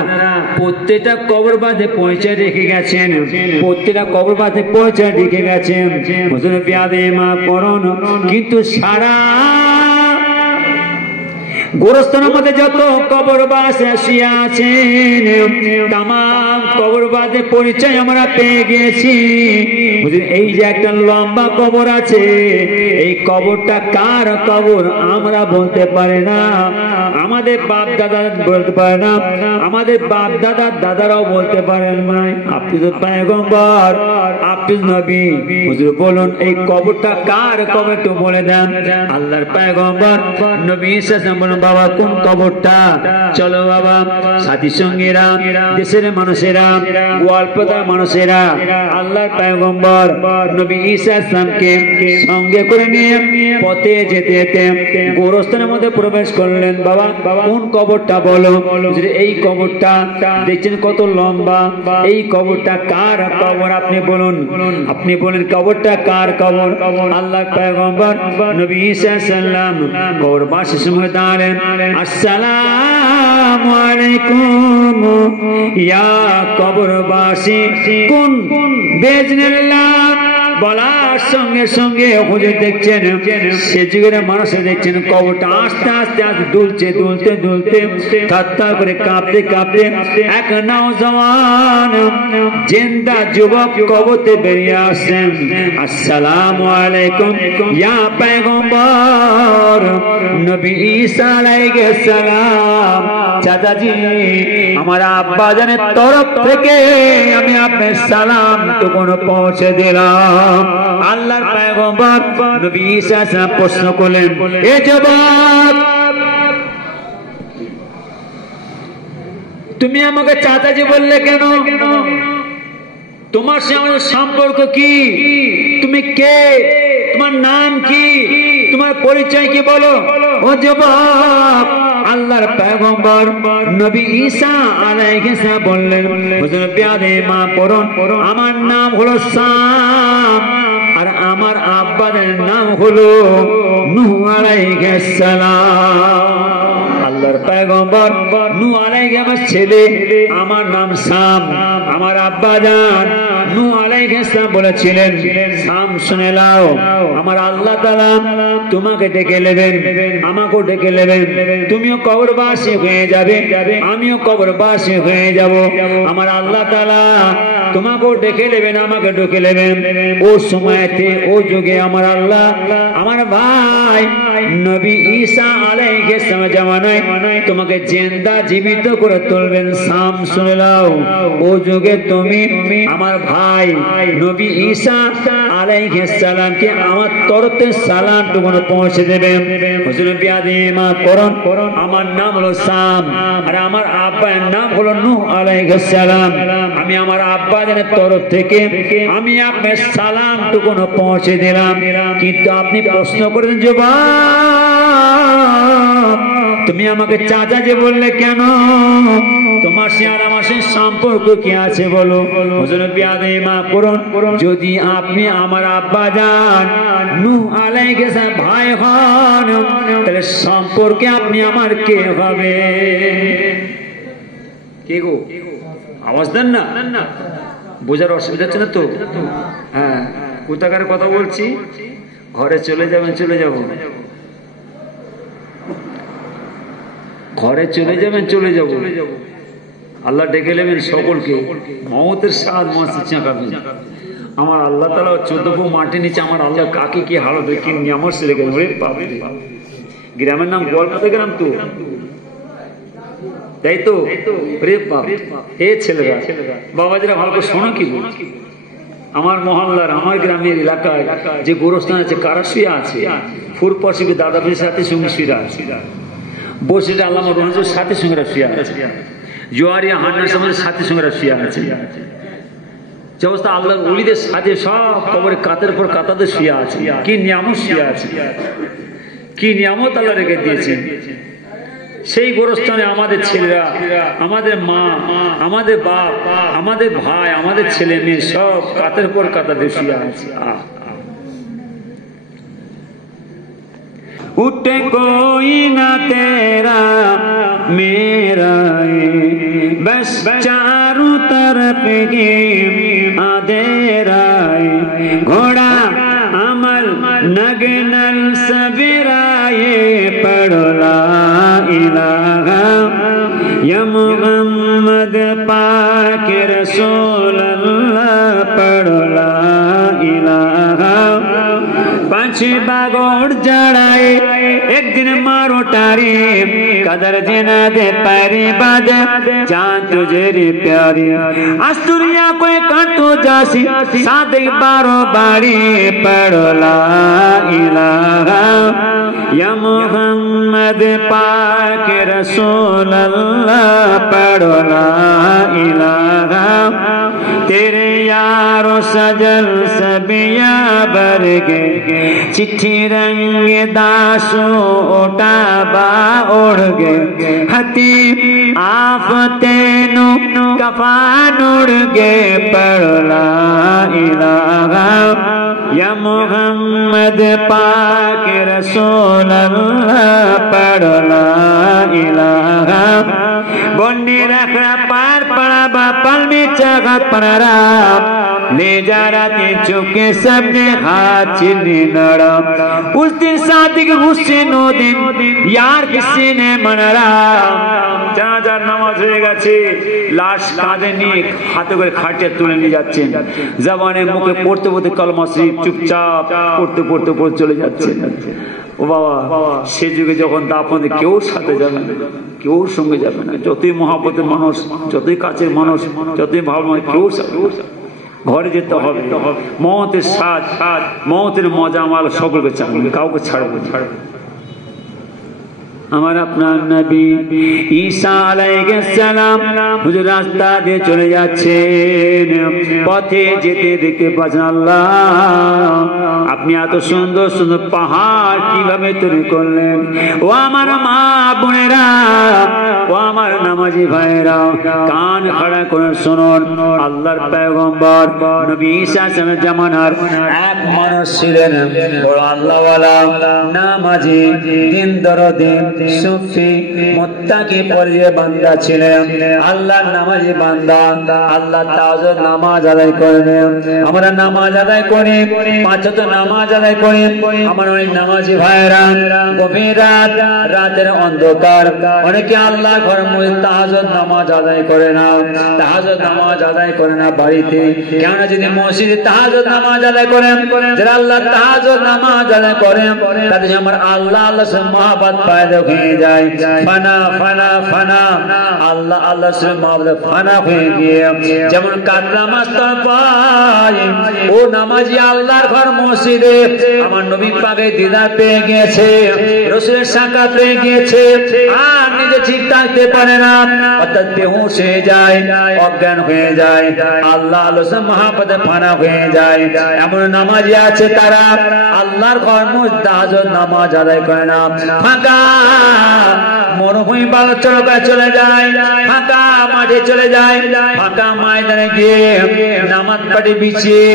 প্রত্যেকটা কবর বাঁধে পরিচয় রেখে গেছেন, প্রত্যেকটা কবর বাঁধে পরিচয় রেখে গেছেন। হুজুর বিয়াদে মা করুন, কিন্তু সারা গোরস্থানের মধ্যে যত কবরবাস আসিয়া আছেন, তামাম কবরবাসের পরিচয় আমরা পেয়ে গেছি। এই যে একটা লম্বা কবর আছে, এই কবরটা কার কবর আমরা বলতে পারি না, আমাদের বাপ দাদা বলতে পারে না, আমাদের বাপ দাদার দাদারাও বলতে পারেন না। আপনি তো পয়গম্বর, আপনি নবী, হুজুর বলুন এই কবরটা কার কবর একটু বলে দেন। আল্লাহর পয়গম্বর নবী ঈসা বলুন, বাবা কোন কবরটা? চলো বাবা, সাথী সঙ্গীরা, দেশের মানুষেরা, গোয়ালপোতার মানুষেরা আল্লাহর পয়গম্বর নবী ঈসা ইসলামকে সঙ্গে করে নিয়ে পথে যেতে যেতে গোরস্থানের মধ্যে প্রবেশ করলেন। বাবা কোন কবরটা বলো। এই কবরটা দেখছেন কত লম্বা, এই কবরটা কার কবর আপনি বলুন, আপনি বলেন কবরটা কার কবর? আল্লাহর পয়গম্বর নবী ঈসা সাল্লাম কবরবাসীর সঙ্গে দাঁড়ালেন। আসসালামু আলাইকুম ইয়া কবরবাসী, কোন বিজনিল্লাহ বলার সঙ্গে সঙ্গে হুজুর দেখছেন সে যুগের মানুষ দেখছেন কবরটা আস্তে আস্তে আস্তে দুলছে, দুলতে দুলতে থরথর করে কাঁপতে কাঁপতে এক নওজওয়ান জিন্দা যুবক কবরতে বেরিয়ে আসছেন। আসসালামু আলাইকুম ইয়া পয়গম্বর নবী ঈসা আলাইহিস সালাম। চাচাজি, আমার আব্বা জানের তরফ থেকে আমি আপনার সালাম টুকুন পৌঁছে দিলাম। আল্লাহর পয়গম্বর নবী ঈসা সাহেব প্রশ্ন করলেন, এ যুবক, তুমি আমাকে চাচাজি বললে কেন? তোমার সঙ্গে আমাদের সম্পর্ক কি? তুমি কে? তোমার নাম কি? তোমার পরিচয় কি বলো? ও যুবক, আল্লাহর পয়গম্বর নবী ঈসা আলাইহিস সালাম বললেন, হুজুর প্যারে মা পড়ুন, আমার নাম হলো সাম আর আমার আব্বার নাম হলো নূহ আলাইহিস সালাম। আল্লাহর পয়গম্বর নূহ আলাইহিস ছেলে, আমার নাম সাম, আমার আব্বা জান নূহ আলাইহিস সালাম বলেছিলেন, সাম শুনে নাও, আমার আল্লাহ তাআলা তোমাকে ডেকে নেবেন, আমাকেও ডেকে নেবেন, তুমিও কবরবাসী হয়ে যাবে, আমিও কবরবাসী হয়ে যাব। আমার আল্লাহ তাআলা তোমাকেও ডেকে নেবেন, আমাকে ডেকে নেবেন। ও সময়তে, ও যুগে আমার আল্লাহ আমার ভাই নবী ঈসা আলাইহিস সালামের জামানায় তোমাকে জিন্দা জীবিত করে তুলবেন। সাম শুনে নাও, ও যুগে তুমি আমার ভাই নবী ঈসা আলাইহিস সালামকে আমার তরফে সালামটুকু পৌঁছে দেবেন। হুজুর বিয়াদে মা করুন, আমার নাম হলো সাম আর আমার আব্বার নাম হলো নূহ আলাইহিস সালাম। আমি আমার আব্বা জানের তরফ থেকে আমি আপনার সালামটুকু পৌঁছে দিলাম। কিন্তু আপনি প্রশ্ন করেন, জবাব তুমি আমাকে চাচা যে বললে কেন? তোমার সে আর আমার সে সম্পর্ক কি আছে বলো? হুজুর বিয়াদে মা করুন, যদি আপনি আমার আব্বা জান নূহ আলাইহিস সালাম ভাই হন, তাহলে সম্পর্কে আপনি আমার কে হবে? কে গো? আওয়াজ দেন না, বোঝার অসুবিধা হচ্ছে না তো? হ্যাঁ, কোথাকার কথা বলছি? ঘরে চলে যাবেন, চলে যাব, ঘরে চলে যাবেন, চলে যাব। আল্লাহ ডেকে নেবেন সকলকে, মওতের স্বাদ মস্তি চাকাবেন। আমার আল্লাহ তাআলা 14 মাটি নিচে আমার আল্লাহ কাকে কি হালত কি নিয়ামত সে রেখে ওরে বাপ রে। গ্রামের নাম গোয়ালপাতা গ্রাম তো, তাই তো? রে বাপ, হে ছেলেরা বাবাজিরা ভালো করে শোনো কি বলছি। আমার মহল্লার, আমার গ্রামের এলাকায় যে গোরস্থান আছে, কারা শুয়ে আছে? ফুরপশিবে দাদা ভাইয়ের সাথে সঙ্গে শুয়ে আছে, বসিরে আল্লামা রঞ্জুর সাথে সঙ্গে শুয়ে আছে, জোয়ারিয়া হান্নার সমাজের সাথে সঙ্গে শুয়ে আছে। যে অবস্থা আল্লাহ ওলিদের সাথে সব কবরে কাতের পর কাতাতে শুয়ে আছে। কি নিয়ামত শুয়ে আছে, কি নিয়ামত আল্লাহ রেখে দিয়েছেন। সেই গোরস্থানে আমাদের ছেলেরা, আমাদের মা, আমাদের বাপ, আমাদের ভাই, আমাদের ছেলে মেয়ে সব কাতের পর কাতাতে শুয়ে আছে। उठे कोई ना तेरा मेरा, बस चारों तरफ की अंधेरा, घोड़ा अमल नगनल सबराए, पढ़ो ला इलाहा या मुहम्मद पाक रसूल अल्लाह, पढ़ो ला इलाहा। पांच बागोड़ जड़ाए एक दिन मारो टारी, कदर जिना दे पैरी बाद जान तुझे रे प्यारी। आज दुनिया कोई काटो जासी सादे बारो बारी, पढ़ो ला इलाहा या मुहम्मद पाक रसूल अल्लाह, पढ़ो ला इलाहा। तेरे यारो सजल सबिया बरगे, चिट्ठी रंग दासो ओटा बा ओढ़ गे, हती आफते नु कफान उड़ गे, पढ़ो ला इलाहा या मुहम्मद पाक रसूल अल्लाह, पढ़ो ला इलाहा। बंडी रखा पार पड़ा बा पल में चगत पड़ा, ले जा राती चुके सबने हाथ चिन्नी नड़ा। उस दिन शादी के हुसैन दिन यार किसी ने मनरा, জানাজার নামাজ হয়ে গেছে, লাশ কাঁধে নিয়ে হাতে করে খাটিয়ে তুলে নিয়ে যাচ্ছেন, জবানে মুখে পড়তে পড়তে কলমা শরীফ চুপচাপ পড়তে পড়তে পড়তে চলে যাচ্ছেন। ও বাবা, সে যুগে যখন দাফন কেউ সাথে যাবে না, কেউ সঙ্গে যাবে না, যতই মহাব্বতের মানুষ, যতই কাছের মানুষ, যতই ভালো মানুষ, কেউ ঘরে যেতে হবে। মওতের স্বাদ, মওতের মজা আমার সকলকে চাইবে, কাউকে ছাড়বে। আমার আপনার নবী ঈসা আলাইহিস সালাম হুজুর রাস্তা দিয়ে চলে যাচ্ছেন, পথে যেতে দেখতে পাচ্ছেন আল্লাহ আপনি এত সুন্দর সুন্দর পাহাড় কিভাবে তৈরি করলেন? ও আমার মা বোনেরা, ও আমার নামাজি ভাইরা, কান খাড়া করে শুনুন। আল্লাহর পয়গম্বর নবী ঈসা আলাইহিস জামানার এক মানুষ ছিলেন, বড় আল্লাহওয়ালা, নামাজি, দিন দরদি, সুফি, মুত্তাকি পরিয়ে বান্দা ছিলেন। আল্লাহর নামাজি বান্দা, আল্লাহ তাআজ্জুদ নামাজ আদায় করেন। আমরা নামাজ আদায় করি, পাঁচ ওয়াক্ত নামাজ আদায় করি। আমার অনেক নামাজি ভাইরা গভীর রাত, রাতের অন্ধকার, অনেকে আল্লাহর ঘরে তাহাজ্জুদ নামাজ আদায় করে না। তাহাজ্জুদ নামাজ আদায় করে না বাড়িতে, কেননা যদি মসজিদে তাহাজ্জুদ নামাজ আদায় করেন, যারা আল্লাহ তাহাজ্জুদ নামাজ আদায় করেন, তাদের আমার আল্লাহ আল্লাহর সাথে মহব্বত পয়দা হয়ে যায়। ফানা ফানা ফানা, আল্লাহ আল্লাহর সাথে মহব্বত ফানা হয়ে গিয়ে যেমন কাতলা মাছ পায়, ও নামাজি আল্লাহর ঘর মসজিদে আমার নবী পাকের দিদার পেয়ে গিয়েছে, রাসূলের সাক্ষাৎ পেয়ে গিয়েছে, আর নিজে ঠিক থাকতে পারে না, অর্থাৎ বেহুশ হয়ে যায়, অজ্ঞান হয়ে যায়, আল্লাহ আল্লাহর সাথে মহব্বতে ফানা হয়ে যায়। এমন নামাজি আছে তারা আল্লাহর ঘর মসজিদে তাহাজ্জুদ নামাজ আদায় করে না। ফাঁকা মরুভূমি চলকা চলে যায়, ফাঁকা মাঠে চলে যায়, ফাঁকা ময়দানে গিয়ে নামাজ পাঠে বিছিয়ে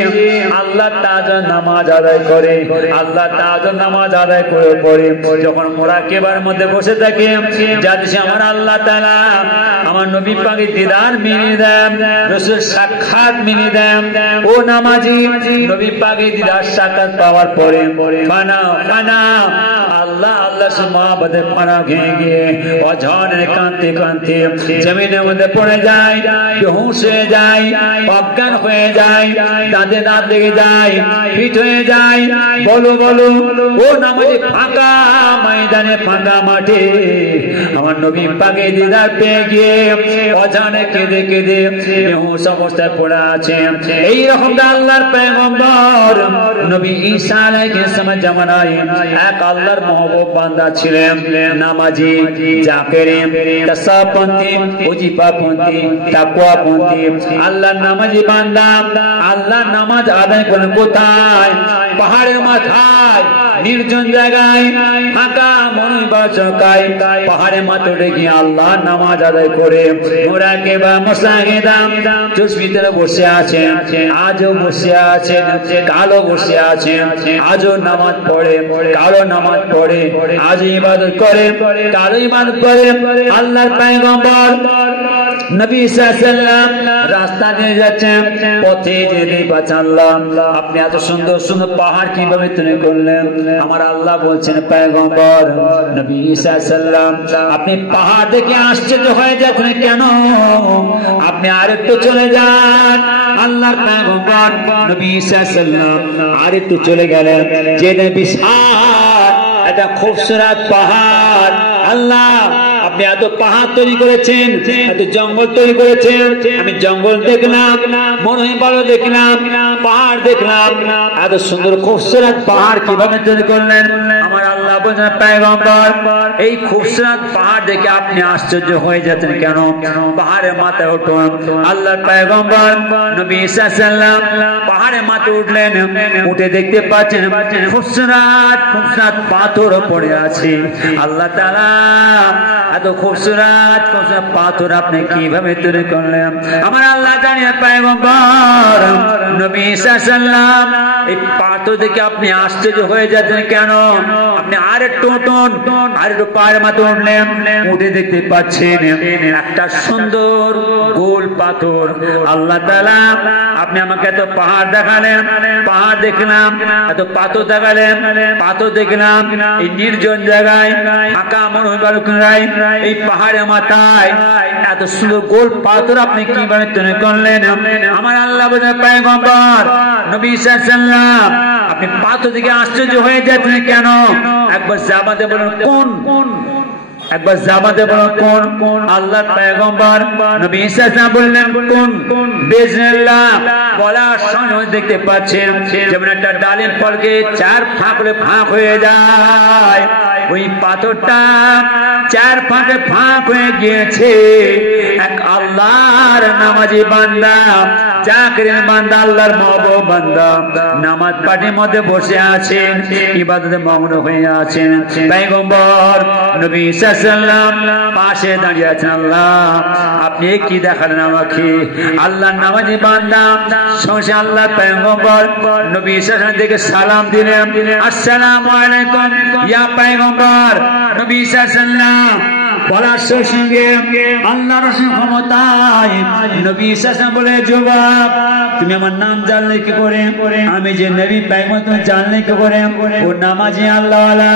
আল্লাহ তাআজ্জুদ নামাজ আদায় করে। আল্লাহ তাআজ্জুদ নামাজ আদায় করে পড়ে যখন মুরাকাবার মধ্যে বসে থাকে, যাতে সে আমার আল্লাহ তাআলা আমার নবী পাকের দিদার মিলিয়ে দেন, রাসূলের সাক্ষাৎ মিলিয়ে দেন। ও নামাজি, নবী পাকের দিদার সাক্ষাৎ পাওয়ার পরে ফানা ফানা আল্লাহ আল্লাহর সাথে মহব্বতে ফানা হয়ে গিয়ে অঝরে কাঁদতে কাঁদতে জমিনের মধ্যে পড়ে যায়, বেহুশ হয়ে যায়, অজ্ঞান হয়ে যায়, দাঁতে দাঁত লেগে যায়, পিঠ হয়ে যায়। বলো বলো, ও নামাজি, ফাঁকা ময়দানে, ফাঁকা মাঠে আমার নবী পাকের দিদার পেয়ে গিয়ে অজানে কেঁদে কেঁদে বেহুশ অবস্থায় পড়ে আছে। এইরকম আল্লাহর পয়গম্বর নবী ঈসা আলাইহিস সালাম জামানায় এক আল্লাহর মহবুব বান্দা ছিলেন, নামাজি, জাকেরে, তাসাবপন্থী, ওজিফাপন্থী, তাকওয়াপন্থী, আল্লাহর নামাজি বান্দা। আল্লাহর নামাজ আদায় করেন কোথায়? পাহাড়ের মাথায়, নির্জন জায়গায়, ফাঁকা মনোবাচকায় পাহাড়ের মাথায় গিয়ে আল্লাহর নামাজ আদায় করে মুরাকাবা মুসাহিদা চুশমিতে বসে আছেন, আজও বসে আছেন, কালো বসে আছেন, আজও নামাজ পড়ে, কালো নামাজ পড়ে, আজও ইবাদত করে, কালো ইবাদত করে। আল্লাহর পয়গম্বর নবী সাল্লাল্লাহু আলাইহি ওয়াসাল্লাম রাস্তা দিয়ে যাচ্ছেন, পথে যেতে পাচ্ছেন, আপনি এত সুন্দর সুন্দর পাহাড় কিভাবে তৈরি করলেন? আমার আল্লাহ বলছেন, পয়গম্বর নবী সাল্লাল্লাহু আলাইহি ওয়াসাল্লাম, আপনি পাহাড় দেখে আশ্চর্য হয়ে যাচ্ছেন কেন? আপনি আরেকটু চলে যান। আল্লাহর পয়গম্বর নবী সাল্লাল্লাহু আলাইহি ওয়াসাল্লাম আরেকটু চলে গেলেন, যে বিশাল একটা খুবসুরত পাহাড়। আল্লাহ, আপনি এত পাহাড় তৈরি করেছেন, এত জঙ্গল তৈরি করেছেন, আমি জঙ্গল দেখলাম, মনোহীন দেখলাম, পাহাড় দেখলাম, এত সুন্দর খুবসুরত পাহাড় কিভাবে তৈরি করলেন? আমার আল্লাহ বলেন, পয়গম্বর, এই খুবসুরত পাহাড় দেখে আপনি আশ্চর্য হয়ে যাচ্ছেন কেন? পাহাড়ের মাথায় উঠুন। আল্লাহর পয়গম্বর নবী ঈসা সাল্লাল্লাহু আলাইহি ওয়াসাল্লাম পাহাড়ের মাথায় উঠলেন, উঠে দেখতে পাচ্ছেন খুবসুরত খুবসুরত পাথর পড়ে আছে। আল্লাহ তাআলা, এত খুবসুরত খুবসুরত পাথর আপনি কিভাবে তৈরি করলেন? আমার আল্লাহ জানেন, পয়গম্বর নবী ঈসা সাল্লাল্লাহু আলাইহি ওয়াসাল্লাম, এই পাথর দেখে আপনি আশ্চর্য হয়ে যাচ্ছেন কেন? আপনি আরেকটু উঠুন, আরেকটু পায়ের মাথায় উঠলেন, উঠে দেখতে পাচ্ছেন একটা সুন্দর গোল পাথর। আল্লাহ তাআলা, আপনি আমাকে এত পাহাড় দেখালেন, পাহাড় দেখলাম, এত পাথর দেখালেন, পাথর দেখলাম, এই নির্জন জায়গায়, ফাঁকা মরুভূমি, এই পাহাড়ের মাথায় এত সুন্দর গোল পাথর আপনি কিভাবে তৈরি করলেন? আমার আল্লাহ বলেন, পয়গম্বর নবী সাল্লাল্লাহু আলাইহি ওয়াসাল্লাম, আপনি পাথর দেখে আশ্চর্য হয়ে যাচ্ছেন কেন? একবার জামাতে বলুন, কোন একবার জামাতে বলো কোন আল্লাহর পয়গম্বর নবী ঈসা বললেন কোন বিসমিল্লাহ বলার সময় দেখতে পাচ্ছেন যেমন একটা ডালের ফলকে চার ফাঁক করে ফাঁক হয়ে যায়, ওই পাথরটা চার ফাঁকে ফাঁক হয়ে গিয়েছে। এক আল্লাহর নামাজি বান্দা, জাকিরিন বান্দা, আল্লাহর মাহবুব বান্দা নামাজ পাঠের মধ্যে বসে আছেন, ইবাদতে মগ্ন হয়ে আছেন। পয়গম্বর নবী ঈসা সাল্লাম পাশে দাঁড়িয়ে আছেন। আল্লাহ আপনি কি দেখালেন আমাকে? আল্লাহর নামাজি বান্দা সঙ্গে আল্লাহ পয়গম্বর নবী ঈসা দিকে সালাম দিলেন, আসসালামু আলাইকুম ইয়া পয়গম্বর নবী ঈসা সাল্লাম। বলার সঙ্গে আল্লাহ রাসূল ক্ষমতায় নবী ঈসা বলে, যুবক তুমি আমার নাম জানলে কি করে? আমি যে নবী পয়গম্বর তুমি জানলে কি করে? ও নামাজি আল্লাহওয়ালা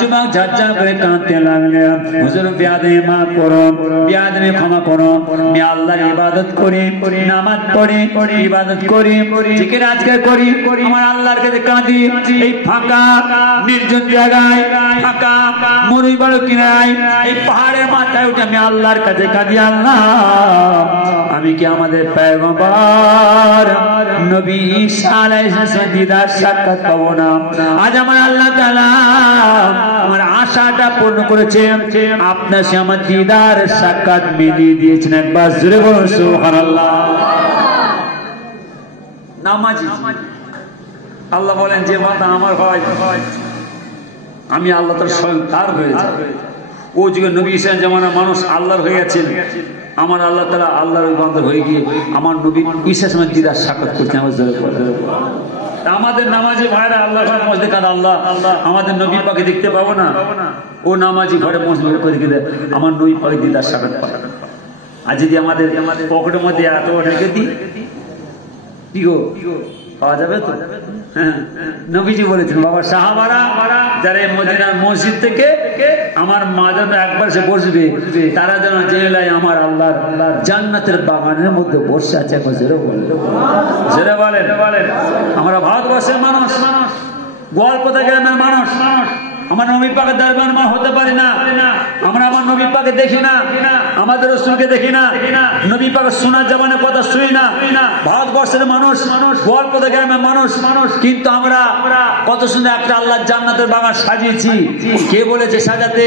যুবক ঝরঝর করে কাঁদতে লাগলেন, হুজুর বিয়াদমি মাফ করো, বিয়াদমি ক্ষমা করো, আমি আল্লাহর ইবাদত করি, নামাজ পড়ি, ইবাদত করি, জিকির আজকার করি, আমার আল্লাহর কাছে কাঁদি। এই ফাঁকা নির্জন জায়গায়, ফাঁকা মরুই বাড়ি কিনারায়, এই পাহাড়ের মাথায় উঠে আমি আল্লাহর কাছে কাঁদি। আল্লাহ আমি কি আমাদের পয়গম্বর নবী ঈসা আলাইহিস সালাম দিদার সাক্ষাৎ পাবো না? আজ আমার আল্লাহ তাআলা আমার আশাটা পূর্ণ করেছেন, আপনার সে আমার দিদার সাক্ষাৎ মিলিয়ে দিয়েছেন। একবার জোরে বলুন সুবহানাল্লাহ। নামাজি আল্লাহ বলেন যে মাথা আমার হয় আমি আল্লাহ তার স্বয়ং তার হয়ে যায়। ও যুগে নবী ঈসা জামানার মানুষ আল্লাহর হয়ে গেছেন, আমার আল্লাহ তাআলা আল্লাহর বান্দা হয়ে গিয়ে আমার নবী ঈসা সময় দিদার সাক্ষাৎ করছেন। আমাদের নামাজি ভাইরা আল্লাহ মসজিদে কাঁদে, আল্লাহ আমাদের নবী পাকে দেখতে পাবো না। ও নামাজি ঘরে মসজিদে করে দিলে আমার নবী পাকে দিদার সাক্ষাৎ পাবে। আর যদি আমাদের পকেটের মধ্যে এত রেখে দিই কি গো পাওয়া যাবে তো? নবীজি বলেছেন বাবা সাহাবারা যারা মদিনার মসজিদ থেকে আমার মা যেন একবার সে বসবে, তারা যেন জেনে আমার আল্লাহর জান্নাতের বাগানের মধ্যে বসে আছে। সেটা বলেন আমরা ভারতবর্ষের মানুষ, গোয়ালপাড়া গ্রামের মানুষ, আমার নবী পাকের দরবার মা হতে পারি না। আমরা আমার নবী পাকে দেখি না, আমাদের রাসূলকে দেখি না, নবী পাকের শোনার জবানের কথা শুনি না। ভারতবর্ষের মানুষ, গোয়ালপাড়া গ্রামের মানুষ, কিন্তু আমরা কত সুন্দর একটা আল্লাহর জান্নাতের বাগান সাজিয়েছি। কে বলেছে সাজাতে?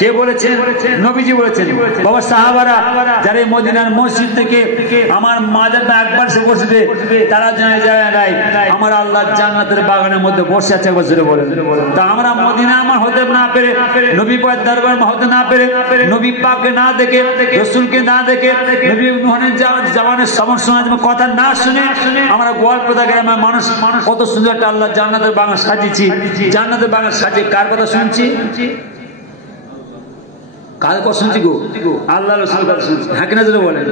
কে বলেছেন? নবীজি বলেছেন। বাবা সাহাবারা যারা মদিনার মসজিদ থেকে আমার মাজার একবার সে বসবে, তারা জানায় আমার আল্লাহর জান্নাতের বাগানের মধ্যে বসে আছে। বছরে বলে তা আমরা মদিনা আমার হতে না পেরে, নবী পাকের দরবার হতে না পেরে, নবী পাককে না দেখে, রাসূলকে না দেখে, নবী নূহের জামানের সমস্যা কথা না শুনে আমরা গোয়ালপাড়া গ্রামের মানুষ কত সুন্দর একটা আল্লাহ জান্নাতের বাগান সাজিয়েছি। জান্নাতের বাগান সাজিয়ে কার কথা শুনছি? কার কথা শুনছি গো? আল্লাহ রাসূল কথা শুনছি। হ্যাঁ কিনা যেটা বলেন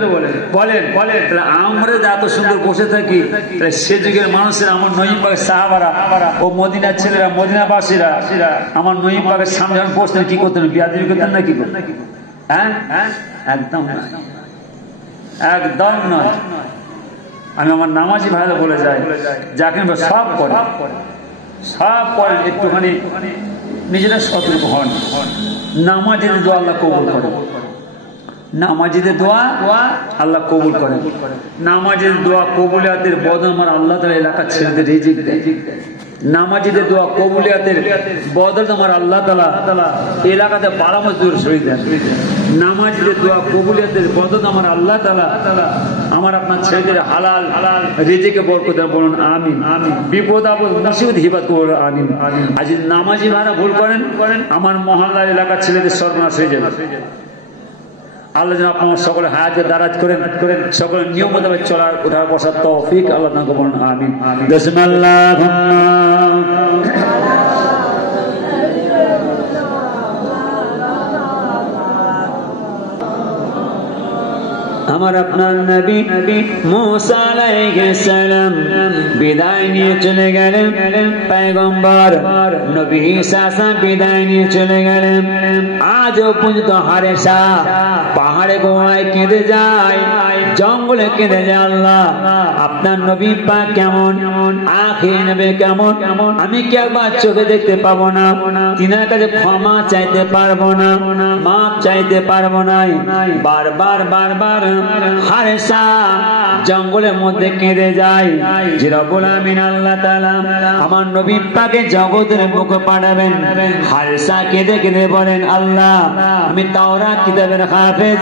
বলেন আমরা এত সুন্দর বসে থাকি, সে যুগের মানুষেরা আমার নবী পাকের সাহাবারা ও মদিনার ছেলেরা, মদিনাবাসীরা আমার নবী পাকের সামনে যখন বসতেন কি করতেন? বিয়াদবি করতেন না কি করতেন? হ্যাঁ একদম না, একদম নয়। আমি আমার নামাজি ভাইরা বলে যাই, যাকে সব করেন একটুখানি নিজেরা সতর্ক হন। নামাজিদের দোয়া আল্লাহ কবুল করেন, নামাজিদের দোয়া আল্লাহ কবুল করেন। নামাজের দোয়া কবুলিয়াতের বদল আমার আল্লাহ তাআলা এলাকার ছেলেদের রিজিক দেয়। নামাজিদের দোয়া কবুলিয়াতের বদল আমার আল্লাহ তাআলা এলাকাতে 12 মাস দূর সরিয়ে দেন। নামাজিদের দোয়া কবুলিয়াতের বদল আমার আল্লাহ তাআলা আমার আপনার ছেলেদের হালাল রিজিকে বরকত দেন। বলুন আমিন। বিপদ আপদ মুসিবত হিফাত করুন আমিন। আজ নামাজি ভাড়া ভুল করেন, আমার মহল্লার এলাকার ছেলেদের সর্বনাশ হয়ে যাবে। আল্লাহ যেন আপনার সকলে হায়াতে দারাজ করেন, সকলে নিয়ম মোতাবেক চলার ওঠার বসার তৌফিক আল্লাহ তাআলা বলুন আমিন। বিসমিল্লাহ। আমার আপনার নবী মুসা আলাইহিস সালাম বিদায় নিয়ে চলে গেলেন পয়গম্বর নবী ঈসা বিদায় নিয়ে চলে গেলেন। আজও পর্যন্ত হারেসা পাহাড়ে গোয়ায় কেঁদে যায়, জঙ্গলে কেঁদে যায়, আল্লাহ আপনার নবী পাক কেমন, আখির নবী কেমন, আমি কি একবার চোখে দেখতে পাবো না, তিনার কাছে ক্ষমা চাইতে পারবো না, মাপ চাইতে পারবো না। বারবার বারবার হারেসা জঙ্গলের মধ্যে কেঁদে যায় যে রব্বুল আমিন আল্লাহ তাআলা আমার নবী পাকে জগতের বুকে পাঠাবেন। হারেসা কেঁদে কেঁদে বলেন, আল্লাহ আমি তাওরাত কিতাবের হাফেজ,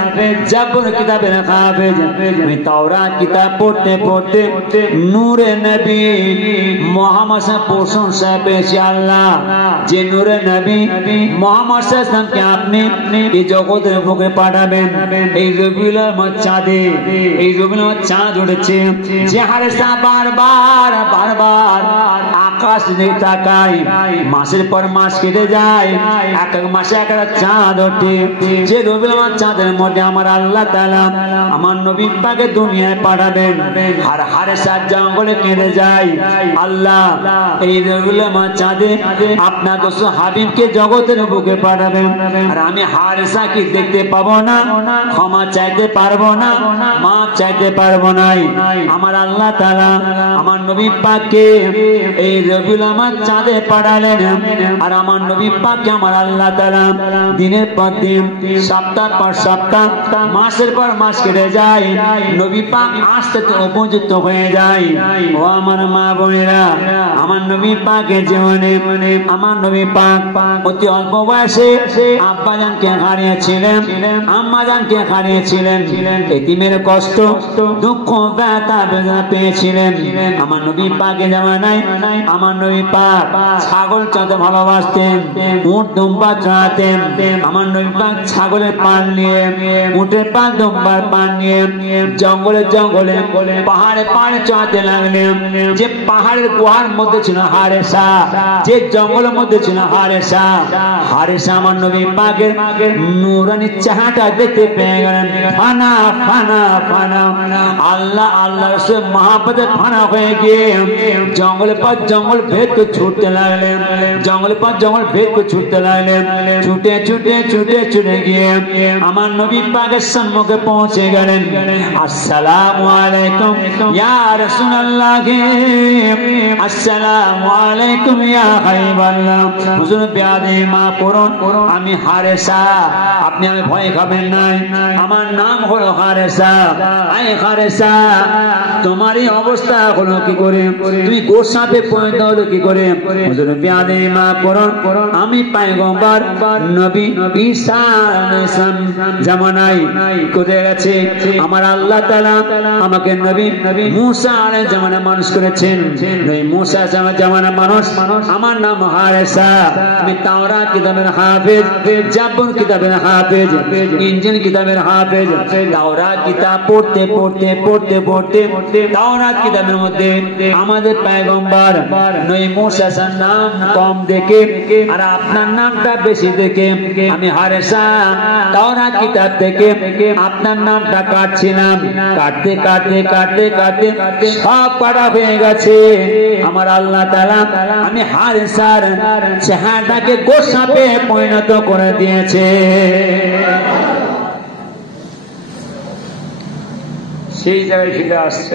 জাবর কিতাবের হাফেজ, আমি তাওরাত কিতাব পড়তে পড়তে নূরে নবী মুহাম্মদ প্রশংসা পেয়েছি। আল্লাহ যে নূরে নবী মুহাম্মদ সাল্লাল্লাহু আপনি এই জগতের বুকে পাঠাবেন, এই রবিউল আওয়াল চাঁদে, এই রবিউল আওয়াল চাঁদ উঠেছে, যে হারেসা বারবার বারবার আকাশ দিকে তাকায়, মাসের পর মাস কেটে যায়, এক এক মাসে এক এক চাঁদ ওঠে, যে রবিউল আওয়াল চাঁদের মধ্যে আমার আল্লাহ তাআলা আমার নবী পাকে দুনিয়ায় পাঠাবেন। আর হারেসা জঙ্গলে কেঁদে যায়, আল্লাহ এই রবিউল আওয়াল চাঁদে আপনার দোস্ত হাবিবকে জগতের বুকে পাঠাবেন, আর আমি হারেসা কি দেখতে পাবো না, ক্ষমা চাইতে পারবো না, মাপ চাইতে পারবো না। আমার আল্লাহ তাআলা আমার নবী পাককে এই রবিউল আওয়াল চাঁদে পাঠালেন, আর আমার নবী পাককে আমার আল্লাহ তাআলা দিনের পর দিন, সপ্তাহ পর সপ্তাহ, মাসের পর মাস কেটে যায়, নবী পাক আস্তে আস্তে উপযুক্ত হয়ে যায়। ও আমার মা বোনেরা, আমার নবী পাকের জীবনে আমার নবী পাক অতি অল্প বয়সে আব্বাজানকে হারিয়েছিলেন, আম্মাজানকে হারিয়েছিলেন, এতিমের কষ্ট দুঃখ ব্যথা বেদনা পেয়েছিলেন। আমার নবী পাকের জামানায় আমার নবী পাক ছাগল চড়তে ভালোবাসতেন, উট দুম্বা চড়াতেন। আমার নবী পাক ছাগলের পাল নিয়ে, উটের পাল দুম্বার পাল নিয়ে জঙ্গলে জঙ্গলে পাহাড়ে পাহাড়ে চড়াতে লাগলেন। যে পাহাড়ের গুহার মধ্যে ছিল হারেসা, যে জঙ্গলের মধ্যে ছিল হারেসা, হারেসা আমার নবী পাকের নূরানি চেহারাটা দেখতে পেয়ে গেলেন। ফানা ফানা ফানা, আল্লাহ আল্লাহ সে মহাপদে ফানা হয়ে গিয়ে জঙ্গলের পর জঙ্গল ভেদ করে ছুটতে লাগলেন, জঙ্গলের পর জঙ্গল ভেদ করে ছুটতে লাগলেন। ছুটে ছুটে ছুটে ছুটে গিয়ে আমার নবী পাকের সম্মুখে পৌঁছে গেলেন। আসসালামু আলাইকুম ইয়া রাসূলুল্লাহ, আসসালামু আলাইকুম ইয়া হাবিবাল্লাহ। হুজুর বিয়াদে মা করুন, আমি হারেসা, আপনি আমি ভয় খাবেন না, আমার নাম হলো হারেসা। আই হারেসা, তোমারই অবস্থা হলো কি করে, তুমি গোসাপে পরিণত হলো কি করে? হুজুর বিয়াদে মা করুন, আমি পয়গম্বর নবী ঈসা আলাইহিস সালাম জামানায় কোথায় গেছে, আমার আল্লাহ তাআলা আমাকে নবী মুসা আলাইহিস জামানায় মানুষ করেছেন। নবী মুসা জামানার মানুষ, আমার নাম হারেসা। আমি তাওরাত কিতাবের হাফেজ, জাবর কিতাবের হাফেজ, ইনজিল কিতাবের হাফেজ। তাওরাত কিতাব পড়তে পড়তে পড়তে পড়তে তাওরাত কিতাবের মধ্যে আমাদের পয়গম্বর নবী মুসা এর নাম কম দেখে আর আপনার নামটা বেশি দেখে আমি হারেসা তাওরাত কিতাব থেকে আপনার নামটা কাটছিলাম। কাটতে কাটতে কাটতে কাটতে সব কাটা হয়ে গেছে। আমার আল্লাহ তাআলা আমি হারেসার চেহারাটাকে গোসাপে পরিণত করে দিয়েছে। সেই জায়গায় ফিরে আসছে।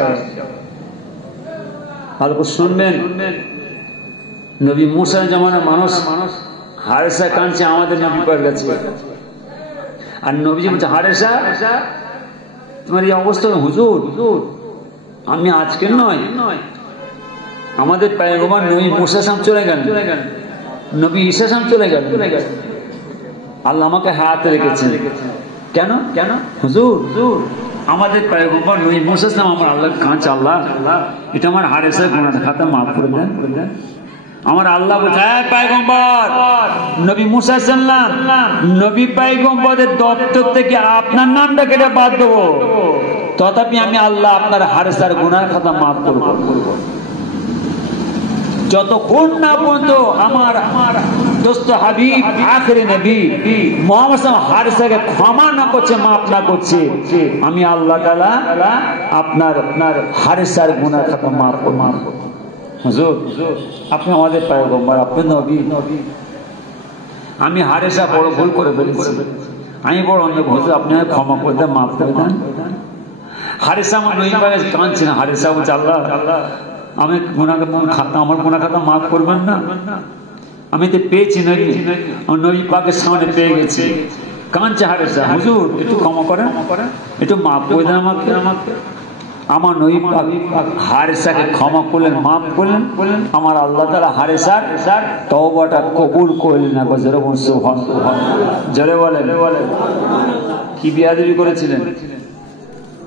ভালো করে শুনবেন, নবী মুসার জামানার মানুষ হারেসা কাঁদছে আমাদের নবী পাকের কাছে, আর নবীজি বলছে হারেসা তোমার এই অবস্থা। হুজুর আমি আজকে নয়, আমাদের পয়গম্বর নবী মুসা সালাম চলে গেলেন, নবী ঈসা সালাম চলে গেলেন, আল্লাহ আমাকে হায়াতে রেখেছেন। কেন কেন হুজুর? আমাদের পয়গম্বর নবী মুসা সালাম আমার আল্লাহ কাঁদছে, আল্লাহ এটা আমার হারেসা গুনাহ খাতা মাফ করে দেন। আমার আল্লাহ বলছে পয়গম্বর নবী মুসা সাল্লাম, নবী পয়গম্বরের দপ্তর থেকে আপনার নামটা কেটে বাদ দেবো, তথাপি আমি আল্লাহ আপনার হারেসার গুনাহ খাতা মাফ করব। যতক্ষণ না পর্যন্ত আমার দোস্ত হাবিব আখেরি নবী মুহাম্মদ সাল্লাল্লাহু আলাইহি হারেসাকে ক্ষমা না করছে, মাফ না করছে, আমি আল্লাহ তাআলা আপনার হারেসার গুনাহ খাতা মাফ করব। হুজুর আপনি আমাদের পয়গম্বর, আপনি নবী, আমি হারেসা বড় ভুল করে ফেলেছি, আমি বড় অন্য হুজুর আপনি ক্ষমা করে দেন, মাফ করে দেন। হারেসা আমার নবী পাকে কাঁদছে না, হারেসা বলছে আল্লাহ আমি আমার গুনাহ খাতা মাফ করবেন না, আমি তো পেয়েছি নবী, নবী পাকের সামনে পেয়ে গেছি। কাঁদছে হারেসা, হুজুর একটু ক্ষমা করেন, একটু মাফ করে দেন আমাকে। আমার নবী পাক হারেসাকে ক্ষমা করলেন, মাফ করলেন। আমার আল্লাহ তাআলা হারেসার তওবাটা কবুল করলেন না। যেরকম সুবহানাল্লাহ, জোরে বলেন। কি বিয়াদবি করেছিলেন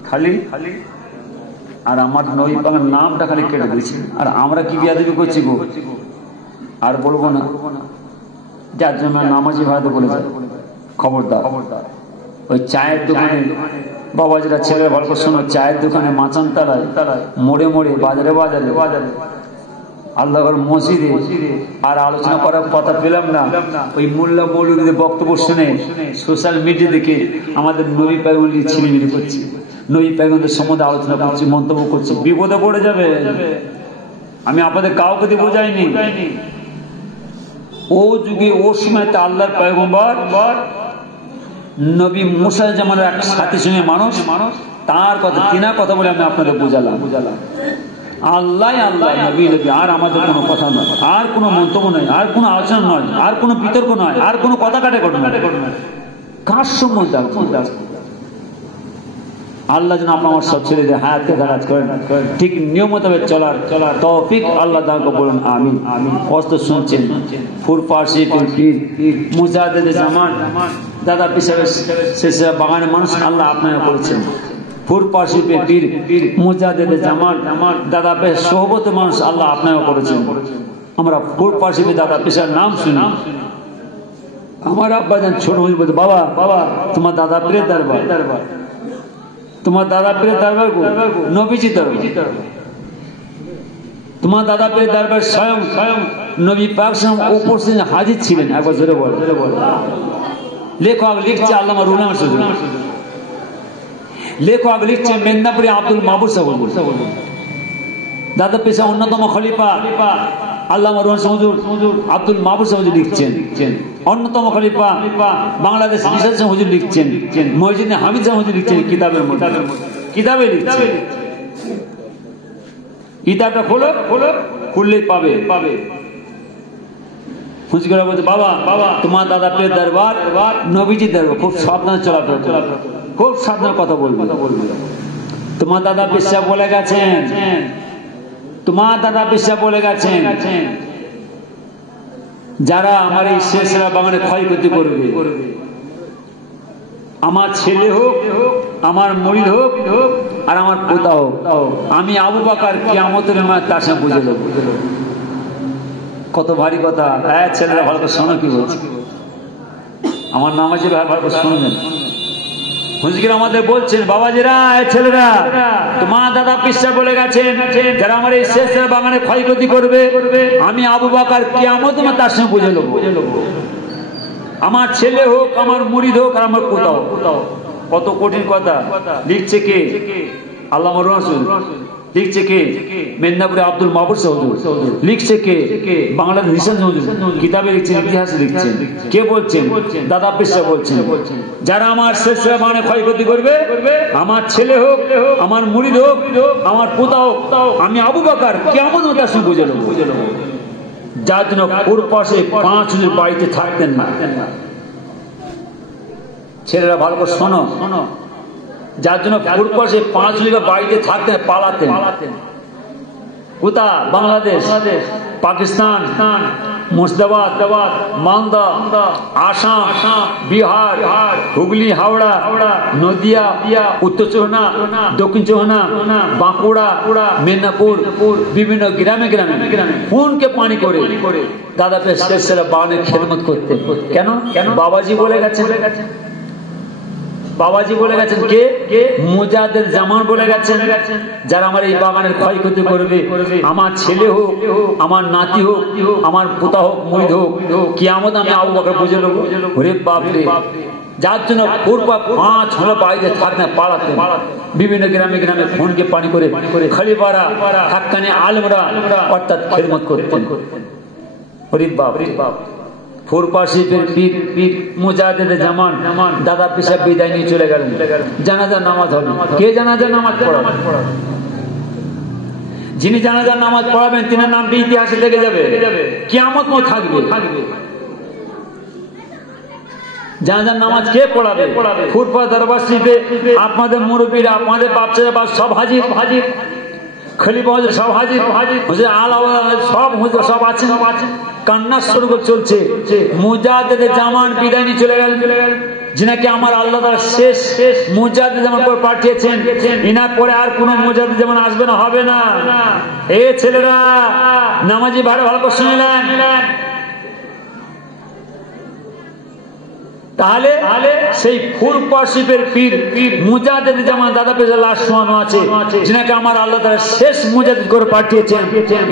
খালি, আর আমার নবী পাকের নামটা খালি কেটে দিয়েছি। আর আমরা কি বিয়াদবি করছি গো, আর বলবো না। যার জন্য নামাজি ভাইদের বলে যায় খবরদার, ওই চায়ের দোকানে বাবাজিরা ছেলেরা ভালো করে শোনো, চায়ের দোকানে, মাচান তালায়, মোড়ে মোড়ে, বাজারে বাজারে, আল্লাহর মসজিদে আর আলোচনা করার কথা পেলাম না। ওই মোল্লা মৌলবীদের বক্তব্য শুনে সোশ্যাল মিডিয়া দেখে আমাদের নবী পয়গম্বর ছিনিমিনি করছি, নবী পয়গম্বরের সম্বন্ধে আলোচনা করছি, মন্তব্য করছি, বিপদে পড়ে যাবে। আমি আপনাদের কাউকে দিয়ে বোঝাইনি। ও যুগে ও সময় তা আল্লাহর পয়গম্বর নবী মুসা জামানের এক সাথী সঙ্গে মানুষ, তার কথা তিনার কথা বলে আমি আপনাদের বোঝালাম। আল্লাহ আল্লাহ, নবী নবী, আর আমাদের কোনো কথা নয়, আর কোনো মন্তব্য নয়, আর কোনো আলোচনা নয়, আর কোনো বিতর্ক নয়, আর কোনো কথা কাটাকাটি নয়। কার সম্বন্ধে আল্লাহ যেন আপনার আমার সব ছেলেদের হায়াতকে কাজ করেন, ঠিক নিয়ম মোতাবেক চলার তৌফিক আল্লাহ তাআলা বলুন আমিন। অস্ত শুনছেন ফুরফারসি পীর মুজাদ্দিদ জামান দাদা পিসাবের শেষ বাগানের মানুষ আল্লাহ আপনারা করেছেন। ফুরফারসি পীর মুজাদ্দিদ জামান দাদা পেশ সোহবত মানুষ আল্লাহ আপনারা করেছেন। আমরা ফুরফারসি দাদা পিসার নাম শুনি, আমার আব্বা যান ছোট হয়ে বলতে বাবা বাবা তোমার দাদা পীরের দরবার, তোমার দাদা পীরের দরবার নবীজি দরবার, তোমার দাদা পীরের দরবার স্বয়ং নবী পাক উপস্থিত হাজির ছিলেন। একবার জোরে বল। লেখক লিখছে আল্লামা রুহুল আমিন হুজুর, লেখক লিখছে মেদিনীপুরে আব্দুল মাহবুব সাহেব, দাদা পেশা অন্যতম খলিফা আল্লামা রুহুল আমিন হুজুর আব্দুল মাহবুব সাহেব লিখছেন। অন্যতম খলিফা বাংলাদেশ মিশন হুজুর লিখছেন, মহিউদ্দিন হামিদ সাহেব হুজুর লিখছেন কিতাবের মধ্যে, কিতাবে লিখছেন। কিতাবটা খোলো, খুললেই পাবে। হুজুরা বলছে বাবা বাবা তোমার দাদা পীরের দরবার নবীজির দরবার, খুব সাবধানে চলাফেরা, খুব সাবধানে কথা বলবে। তোমার দাদা পীর সাহেব বলে গেছেন, তোমার দাদা পীর সাহেব বলে গেছেন, যারা আমার এই শেষরা বাগানে ক্ষয়ক্ষতি করবে, আমার ছেলে হোক, আমার মুরিদ হোক, আর আমার পোতা হোক, আমি আবু বকর কিয়ামতের মাঠ তার সঙ্গে বুঝে দেব। কত ভারী কথা। হ্যাঁ ছেলেরা ভালো করে শোনো কি বলছে, আমার নামাজি ভাই ভালো করে শুনবেন। হুজুর আমাদের বলছেন বাবাজিরা, ছেলেরা তোমার দাদা পীর সাহেব বলে গেছেন, যারা আমার এই শেষরা বাগানে ক্ষয়ক্ষতি করবে, আমি আবু বকর কিয়ামতের মাঠ তার সঙ্গে বুঝে নেব। আমার ছেলে হোক, আমার মুরিদ হোক, আর আমার পোতা হোক। কত কঠিন কথা। লিখছে কে? আল্লামা রসুল। লিখছে কে? মেদিনীপুরে আব্দুল মাহবুব সাহেব। লিখছে কে? বাংলাদেশ মিশন কিতাবে লিখছেন, ইতিহাসে লিখছেন। কে বলছেন? দাদা পীর সাহেব বলছেন, যারা আমার শেষ বাগানে ক্ষয়ক্ষতি করবে, আমার ছেলে হোক, আমার মুরিদ হোক, আমার পোতা হোক, আমি আবু বকর কিয়ামত তার সঙ্গে বুঝে নেব। যার জন্য পূর্বপাশে 5 জন বাড়িতে থাকতেন না। ছেলেরা ভালো করে শোনো, যার জন্য পূর্বপাশে 5 জন বাড়িতে থাকতেন, পালাতেন। কোথা? বাংলাদেশ, পাকিস্তান, মুর্শিদাবাদ, মালদা, আসাম, বিহার, হুগলি, হাওড়া, নদিয়া, উত্তর চৌহানা, দক্ষিণ চৌহানা, বাঁকুড়া, মেদিনীপুর, বিভিন্ন গ্রামে খুনকে পানি করে দাদা পীর শেষরা বাগানের খেদমত করতে। কেন? বাবাজি বলে গেছেন, বাবাজি বলে গেছেন। কে? মুজাদ্দিদ জামান বলে গেছেন, যারা আমার এই বাগানের ক্ষয়ক্ষতি করবে, আমার ছেলে হোক, আমার নাতি হোক, আমার পোতা হোক, মুরিদ হোক, কিয়ামত আমি আবু বকর বুঝে নেব। ওরে বাপ রে, যার জন্য পূর্বা 5 হলো বাইরে থাকতে পালাতে বিভিন্ন গ্রামে গ্রামে খুনকে পানি করে খলিফারা হাক্কানি আলেমরা অর্থাৎ খেদমত করতেন। হরি বাপ ফুরপা শিবের পীর মুজাহিদ জামান দাদা পিসাব বিদায় নিয়ে চলে গেলেন। জানাজার নামাজ হবে, কে জানাজার নামাজ পড়াবেন? যিনি জানাজার নামাজ পড়াবেন তিনার নামটি ইতিহাসে লেগে যাবে, কিয়ামত পর্যন্ত থাকবে। জানাজার নামাজ কে পড়াবে? ফুরপা দরবার শরীফে আপনাদের মুরব্বীরা, আপনাদের বাচ্চারা সব হাজির, খলিফা সব হাজির, হুজুর আলা সব হুজুর সব আছেন। কান্নার স্বর্গ চলছে। মুজাহিদ জামান বিদায় নিয়ে চলে গেলেন, যিনাকে আমার আল্লাহ তাআলা শেষ মুজাহিদ জামান করে পাঠিয়েছেন। ইনার পরে আর কোন মুজাহিদ জামান আসবে না, হবে না। এ ছেলেরা নামাজি ভালো করে শুনলেন। তাহলে সেই ফুরপা শিবের পীর মুজাহিদ জামান দাদা পেজা লাশ শোয়ানো আছে, যিনাকে আমার আল্লাহ তাআলা শেষ মুজাহিদ করে পাঠিয়েছেন।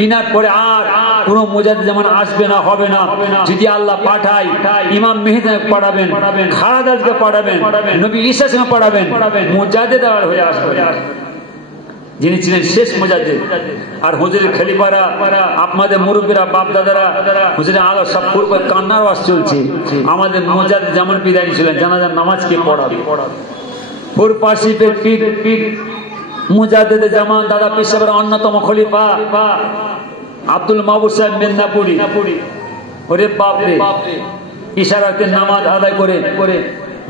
ইনার পরে আর কোন মুজাহিদ জামান আসবে না, হবে না। যদি আল্লাহ পাঠায় ইমাম মেহেদীকে পড়াবেন, খালেদাকে পড়াবেন, নবী ঈসাকে পড়াবেন, মুজাহিদ আর হয়ে আসবে, যিনি ছিলেন শেষ মুজাহিদ। আর হুজুরের খলিফারা, আপনাদের মুরব্বীরা, বাপ দাদারা, হুজুরের আলো সব পূর্বে কান্নার ওয়াজ চলছে। আমাদের মুজাহিদ যেমন বিদায় ছিলেন, জানাজার নামাজ কে পড়াবে? ফুরপা শিবের পীর মুজাহিদ জামান দাদা পীর সাহেবের অন্যতম খলিফা আব্দুল মাহবুব সাহেব মেদিনীপুরি। ওরে বাপ রে, ইশারাতে নামাজ আদায় করে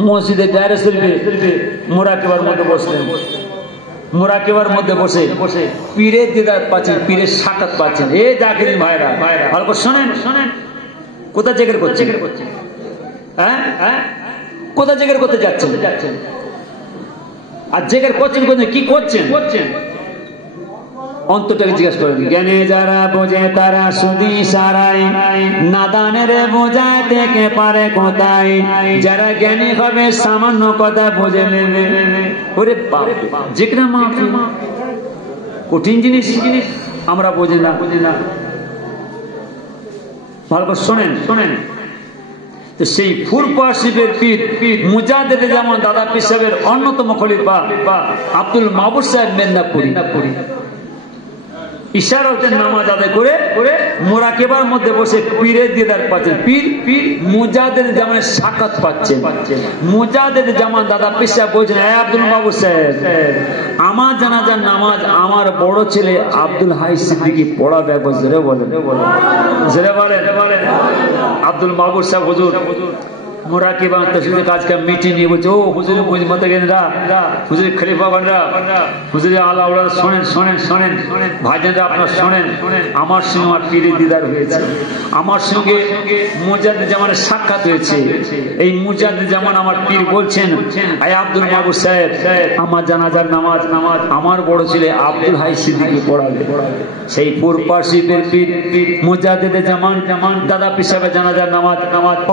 মসজিদে দায়রা শরীফে মুরাকিবার মধ্যে বসলেন। মুরাকিবার মধ্যে বসে পীরের দিদার পাচ্ছেন, পীরের সাক্ষাৎ পাচ্ছেন। এ জাকিরিন ভাইরা ভালো করে শোনেন, কোথায় জিকির করছেন? হ্যাঁ, কোথায় জিকির করতে যাচ্ছেন? আর জিকির করছেন কি করছেন? অন্তরটাকে জিজ্ঞাসা করেন। জ্ঞানে যারা বোঝে তারা শুধু ইশারায়, নাদানের বোঝায় থেকে পারে কোথায়। যারা জ্ঞানী হবে সামান্য কথা বুঝে নেবে। ওরে বাপ, জিকরা মাফি কঠিন জিনিস, আমরা বুঝি না। ভালো করে শোনেন। তো সেই ফুরপা শিবের পীর মুজাহিদ জামান দাদা পীর সাহেবের অন্যতম খলিফা আব্দুল মাহবুব সাহেব মেদিনীপুরি ইশারাতে নামাজ আদায় করে মুরাকিবার মধ্যে বসে পীরের দিদার পাচ্ছেন। পীর মুজাহিদ জামানের সাক্ষাৎ পাচ্ছেন। মুজাহিদ জামান দাদা পীর সাহেব বলছেন, হে আব্দুল মাহবুব সাহেব, আমার জানাজার নামাজ আমার বড় ছেলে আব্দুল হাই সিদ্দিকী পড়াবে। একবার জোরে বলেন। আব্দুল মাহবুব সাহেব হুজুর মুরাকিবা তসবিহ কাজ কা মিটিং নিয়ে বলছে, ও হুজুর মুজমতগেনরা, হুজুর খলিফাগণরা, হুজুর আলা ওরা শোনেন ভাইজানরা, আপনারা শোনেন। আমার সঙ্গে আমার পীরের দিদার হয়েছে, আমার সঙ্গে মুজাহিদ জামানের সাক্ষাৎ হয়েছে। এই মুজাহিদ জামান আমার পীর বলছেন, আয় আব্দুল মাহবুব সাহেব, আমার জানাজার নামাজ আমার বড় ছেলে আব্দুল হাই সিদ্দিকী পড়াবে। সেই ফুরপা শিবের পীর মুজাহিদ জামান দাদা পীর সাহেবের জানাজার নামাজ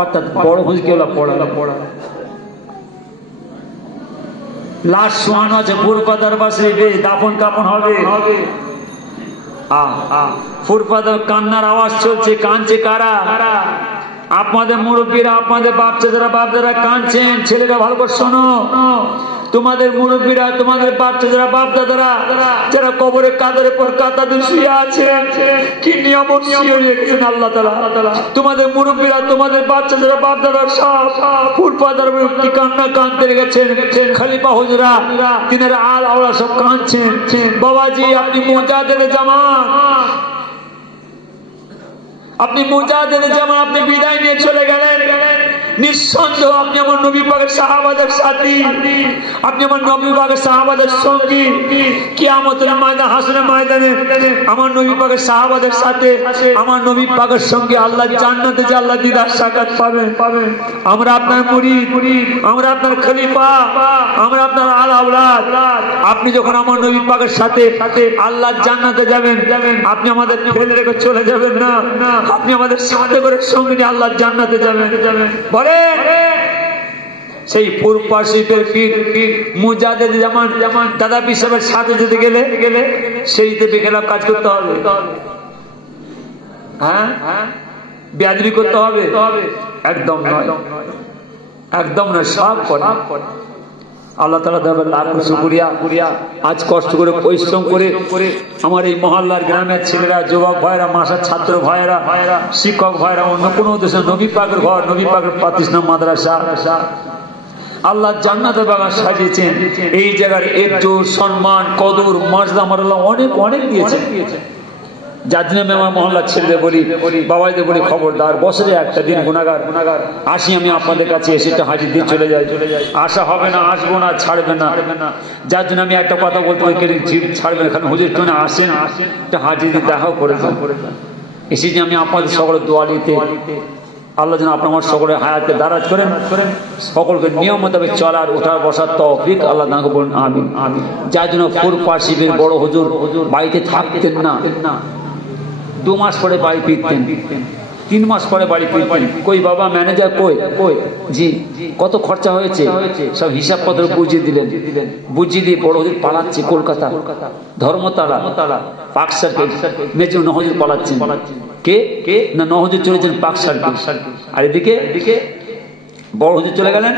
অর্থাৎ বড় হুজুরকে পড়া। লাশ শোয়ানো আছে ফুরপা দরবার শরীফে, দাফন কাফন হবে। ফুরপা কান্নার আওয়াজ চলছে, কাঁদছে কারা? আপনাদের মুরব্বীরা, আপনাদের বাপচাচারা কাঁদছেন। ছেলেরা ভালো করে শোনো, তোমাদের মুরব্বীরা, তোমাদের বাচ্চারা, বাপ দাদারা যারা কবরে কাঁধের পর কাঁধা শুয়ে আছে, কি নিয়ামত রেখেছেন আল্লাহ তাআলা। তোমাদের মুরব্বীরা, তোমাদের বাচ্চারা, বাপ দাদারা সব ফুরপা দরবারে কি কান্না কাঁদতে রেখেছেন। খলিফা হুজুরা, তিনারা আল আওলা সব কাঁদছেন। বাবাজি, আপনি মুজাহিদ জামান, আপনি বিদায় নিয়ে চলে গেলেন। নিঃসন্দেহ আপনি আমার নবী পাকের সাহাবাদের সাথী, আপনি আমার নবী পাকের সাহাবাদের সঙ্গী। কিয়ামতের ময়দানে, হাসরের ময়দানে আমার নবী পাকের সাহাবাদের সাথে, আমার নবী পাকের সঙ্গে আল্লাহ জান্নাতে যে আল্লাহ দিদার সাক্ষাৎ পাবেন। আমরা আপনার মুরিদ, আমরা আপনার খলিফা, আমরা আপনার আল আওলাদ। আপনি যখন আমার নবী পাকের সাথে আল্লাহ জান্নাতে যাবেন, আপনি আমাদের ফেলে রেখে চলে যাবেন না, আপনি আমাদের সাথে করে সঙ্গে নিয়ে আল্লাহ জান্নাতে যাবেন। সেই ফুরপা শিবের পীর মুজাহিদ জামান দাদা পীর সাহেবের সাথে যেতে গেলে সেই বেখেলাফ কাজ করতে হবে। হ্যাঁ, বেয়াদবি করতে হবে? একদম নয়। একদম না, সব করে। আল্লাহ তাআলা দরবারে লাখ শুকরিয়া। আজ কষ্ট করে পরিশ্রম করে আমার এই মহল্লার গ্রামের ছেলেরা, যুবক ভাইরা, মাসার ছাত্র ভাইরা, শিক্ষক ভাইরা, অন্য কোনো দেশে নবী পাকের ঘর, নবী পাকের প্রতিষ্ঠান, মাদ্রাসা, আল্লাহ জান্নাতের বাগান সাজিয়েছেন। এই জায়গার ইজ্জত, সম্মান, কদর, মর্যাদা আমার আল্লাহ অনেক অনেক দিয়েছেন। যার জন্য আমি আমার মহল্লার ছেলেদের বলি, বাবাইদের বলি, খবরদার বছরে একটা দিন গুনাহগার আসি আমি আপনাদের কাছে, এসে একটা হাজির দিয়ে চলে যাই। আশা হবে না, আসবো না, ছাড়বে না। যার জন্য আমি একটা কথা বলতে পারি, ছাড়বে না, হুজুর টনে আসেন, একটা হাজির দিয়ে দেখাও করে এসে যে আমি আপনাদের সকলের দোয়া নিতে, আল্লাহ যেন আপনার আমার সকলের হায়াতকে দারাজ করেন, সকলকে নিয়ম মোতাবেক চলার, ওঠার, বসার তৌফিক আল্লাহ দান করুন, আমিন। যার জন্য ফুরফার শিবের বড় হুজুর বাড়িতে থাকতেন না, 2 মাস পরে বাড়ি ফিরতেন, 3 মাস পরে বাড়ি ফিরতেন। কই বাবা ম্যানেজার কই? জি কত খরচা হয়েছে সব হিসাব পত্র বুঝিয়ে দিলেন। বুঝিয়ে দিয়ে বড় হুজুর পালাচ্ছে কলকাতা, ধর্মতলা, পার্ক সার্কিট, মেজর নহজুর পালাচ্ছেন। কে না নহজুর চলেছেন পার্ক সার্কিট, আর এদিকে বড় হুজুর চলে গেলেন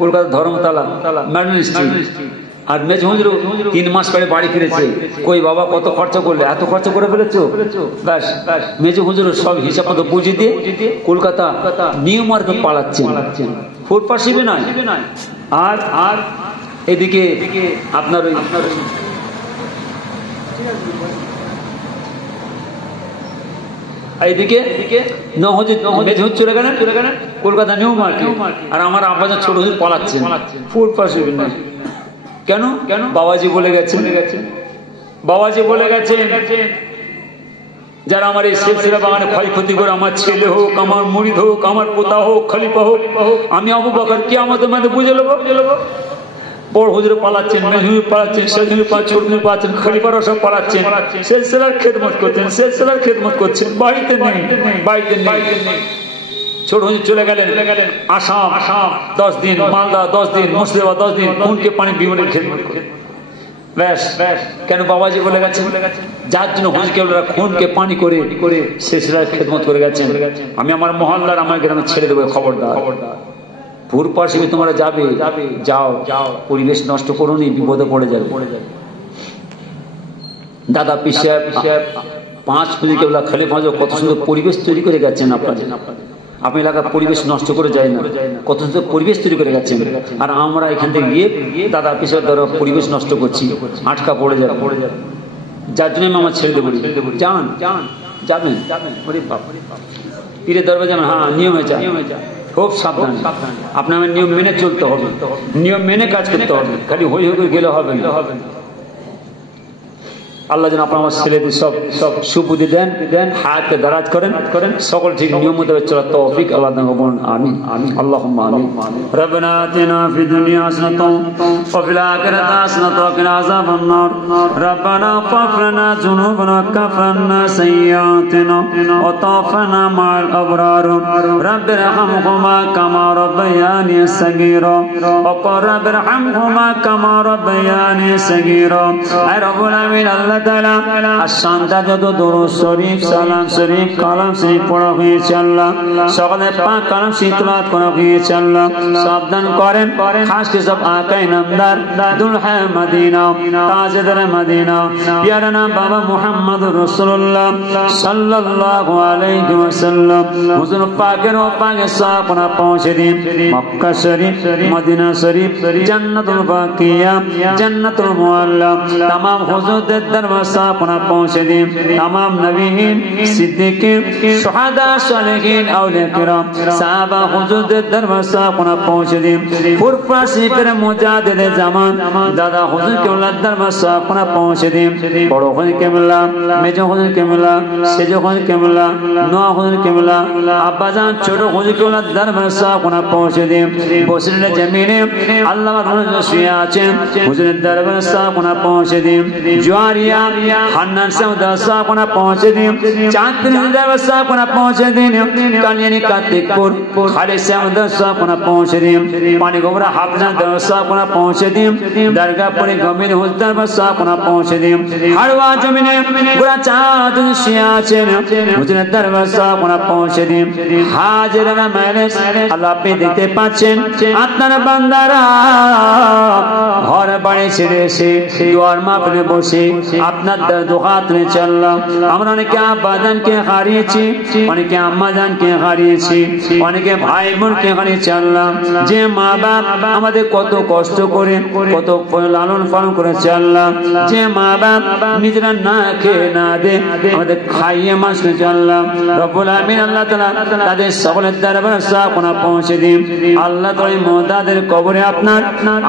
কলকাতা ধর্মতলা ম্যাডন স্ট্রিট। আর মেজ হুজুর 3 মাস পরে বাড়ি ফিরেছে। কই বাবা কত খরচা করলে? এত খরচা করে ফেলেছো। ব্যাস মেজ হুজুর সব হিসাব মতো বুঝিয়ে দিয়ে কলকাতা নিউ মার্কেট পালাচ্ছেন, ফুটপাথ শিবে নয়। আর এদিকে আপনার এইদিকে নহজুর মেজ হুজুর চলে গেলেন কলকাতা নিউ মার্কেট, আর আমার আব্বাজান ছোট হুজুর পালাচ্ছেন, ফুটপাথ শিবে নয়। কেন? বাবাজি বলে গেছেন, যারা আমার এই সিলসিলা বাগানে ক্ষয়ক্ষতি করে, আমার ছেলে হোক, আমার মুরিদ হোক, আমার পোতা হোক, খলিফা হোক, আমি আবু বকর কিয়ামতের মাঠে বুঝে নেব। বড় হুজুর পালাচ্ছেন, মেজহুজুর পালাচ্ছেন, শেখহুজুর পালাচ্ছেন, ছোট হুজুর পালাচ্ছেন, খলিফারা সব পালাচ্ছেন, সিলসিলার খেদমত করছেন, বাড়িতে নেই। ছোট হুজুর চলে গেলেন আসাম 10 দিন, মালদা 10 দিন, মুর্শিদাবাদ 10 দিন, খুনকে পানি বিমলের খেদমত করে। ব্যাস কেন? বাবাজি বলে গেছেন, যার জন্য হুজুরকে খুনকে পানি করে সিলসিলার খেদমত করে গেছেন। আমি আমার মহল্লার, আমার গ্রামে ছেড়ে দেবো, খবরদার। ফুরপার শিবে তোমরা যাও, পরিবেশ নষ্ট করোনি, বিপদে পড়ে যাবে। দাদা পীর সাহেব 5 পুঁজি কেবলা খলিফা কত সুন্দর পরিবেশ তৈরি করে গেছেন আপনাদের। আপনি এলাকার পরিবেশ নষ্ট করে যায় না, কত সুন্দর পরিবেশ তৈরি করে গেছেন। আর আমরা এখান থেকে গিয়ে দাদা পিসের দ্বারা পরিবেশ নষ্ট করছি, আটকা পড়ে যাবে। যার জন্য আমি আমার ছেড়ে বলি, যাবেন পীরের দরবারে যাবেন, হ্যাঁ নিয়মে যান, খুব সাবধান। আপনার নিয়ম মেনে চলতে হবে, নিয়ম মেনে কাজ করতে হবে, খালি হই করে গেলে হবে না। আল্লাহ যেন আপনার আমার ছেলেদের সব সুবুদ্ধি দেন, হায়াতকে দারাজ করেন, সকল ঠিক নিয়ম মোতাবেক চলার তৌফিক আল্লাহ দান করুন, আমিন। আল্লাহুম্মা আমিন। রব্বানা আতিনা ফিদ দুনিয়া হাসানাতাও ওয়া ফিল আখিরাতি হাসানাতাও ওয়া কিনা আযাবান নার। রব্বানা ফাগফির লানা যুনুবানা কাফারনা সাইয়্যাতিনা ওয়া তাওফানা মা'আল আবরার। রাব্বিরহামহুমা কামা রাব্বায়ানি সাগীরা ওয়া ক্বাল রাব্বিরহামহুমা কামা রাব্বায়ানি সাগীরা। আয় রব্বুল আমিন, আল্লাহ তাআলা আসানটা যত দরুদ শরীফ, সালাম শরীফ, কালাম শরীফ পড়া হয়েছে আল্লাহ, সকলে পাক কালাম শরীফ তেলাওয়াত করা হয়েছে আল্লাহ, সাবধান করেন। খাস করে সব আকাই নামদার দুলহা মদিনা, তাজদার মদিনা, প্যারা নাম বাবা মুহাম্মদুর রাসূলুল্লাহ সাল্লাল্লাহু আলাইহি ওয়াসাল্লাম হুজুর পাকের পাকে সাপনা পৌঁছে দিন। মক্কা শরীফ, মদিনা শরীফ, জান্নাতুল বাকিয়া, জান্নাতুল মুআল্লা, तमाम হুজুরদের দরবার সাপনা পৌঁছে দিন। तमाम নবীন, সিদ্দিকিন, শুহাদা, সালেহিন, আউলিয়া কিরাম, সাহাবা হুজুরদের দরবার সাপনা পৌঁছে দিন। ফুরফা শিবের মুজাদ্দিদ জামান দাদা হুজুর কেবলার দরবার সাপনা পৌঁছে দিন। বড় হুজুর কেবলা, মেজো হুজুর কেবলা, সেজো হুজুর কেবলা, নোয়া হুজুর কেবলা, আব্বাজান ছোট হুজুর কেবলার দরবার সাপনা পৌঁছে দিন। বসরিনের জমিনে আল্লাহর হুজুর শুয়ে আছেন, হুজুরের দরবার সাপনা পৌঁছে দিন। জোয়ারিয়া मारिया हन्नन से दसा कोना पहुंचे दिन चांदनी दसा कोना पहुंचे दिन कल्याणी कार्तिकपुर खाली से दसा कोना पहुंचे दिन पानी गोबरा हाफना दसा कोना पहुंचे दिन दरगाहपुरी गंभीर हुजदार दसा कोना पहुंचे दिन हरवा जमीने बुरा चाँद शिया चेन मुझे दरवाजा कोना पहुंचे दिन हाजिर में मैंने अल्लाह पे देखते पाचेन आत्मा बंदारा और बड़े सिरे से द्वार मापने बोसे अपना दुखात ने चलना हमने क्या बदन के हारिए ची और क्या अम्मा जान के हारिए ची और क्या भाई बहन के हारिए चलना जे माँ बाप हमारे কত কষ্ট করে কত লালন পালন করে চললাম যে মা বাপ নিজেরা না খেয়ে না দে আমাদের খাইয়ে মাসে চললাম রব্বুল আমিন আল্লাহ তাআলা তাদের সকলের দরবারে সাফনা পৌঁছে দিন আল্লাহ তাআলা মুদাদের কবরে আপনার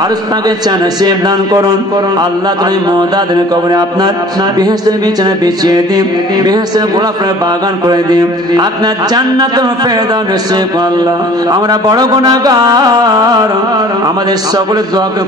আরশ পাকে নসিব দান করুন আল্লাহ তাআলা মুদাদের কবরে আপনার বেহেশতের বিছানা বিছিয়ে দিন বেহেশতের গোলাপের বাগান করে দিন আপনার জান্নাতুল ফেরদাউস নসিব আল্লাহ আমরা বড় গুনাহগার আমাদের সকলের দোয়াকে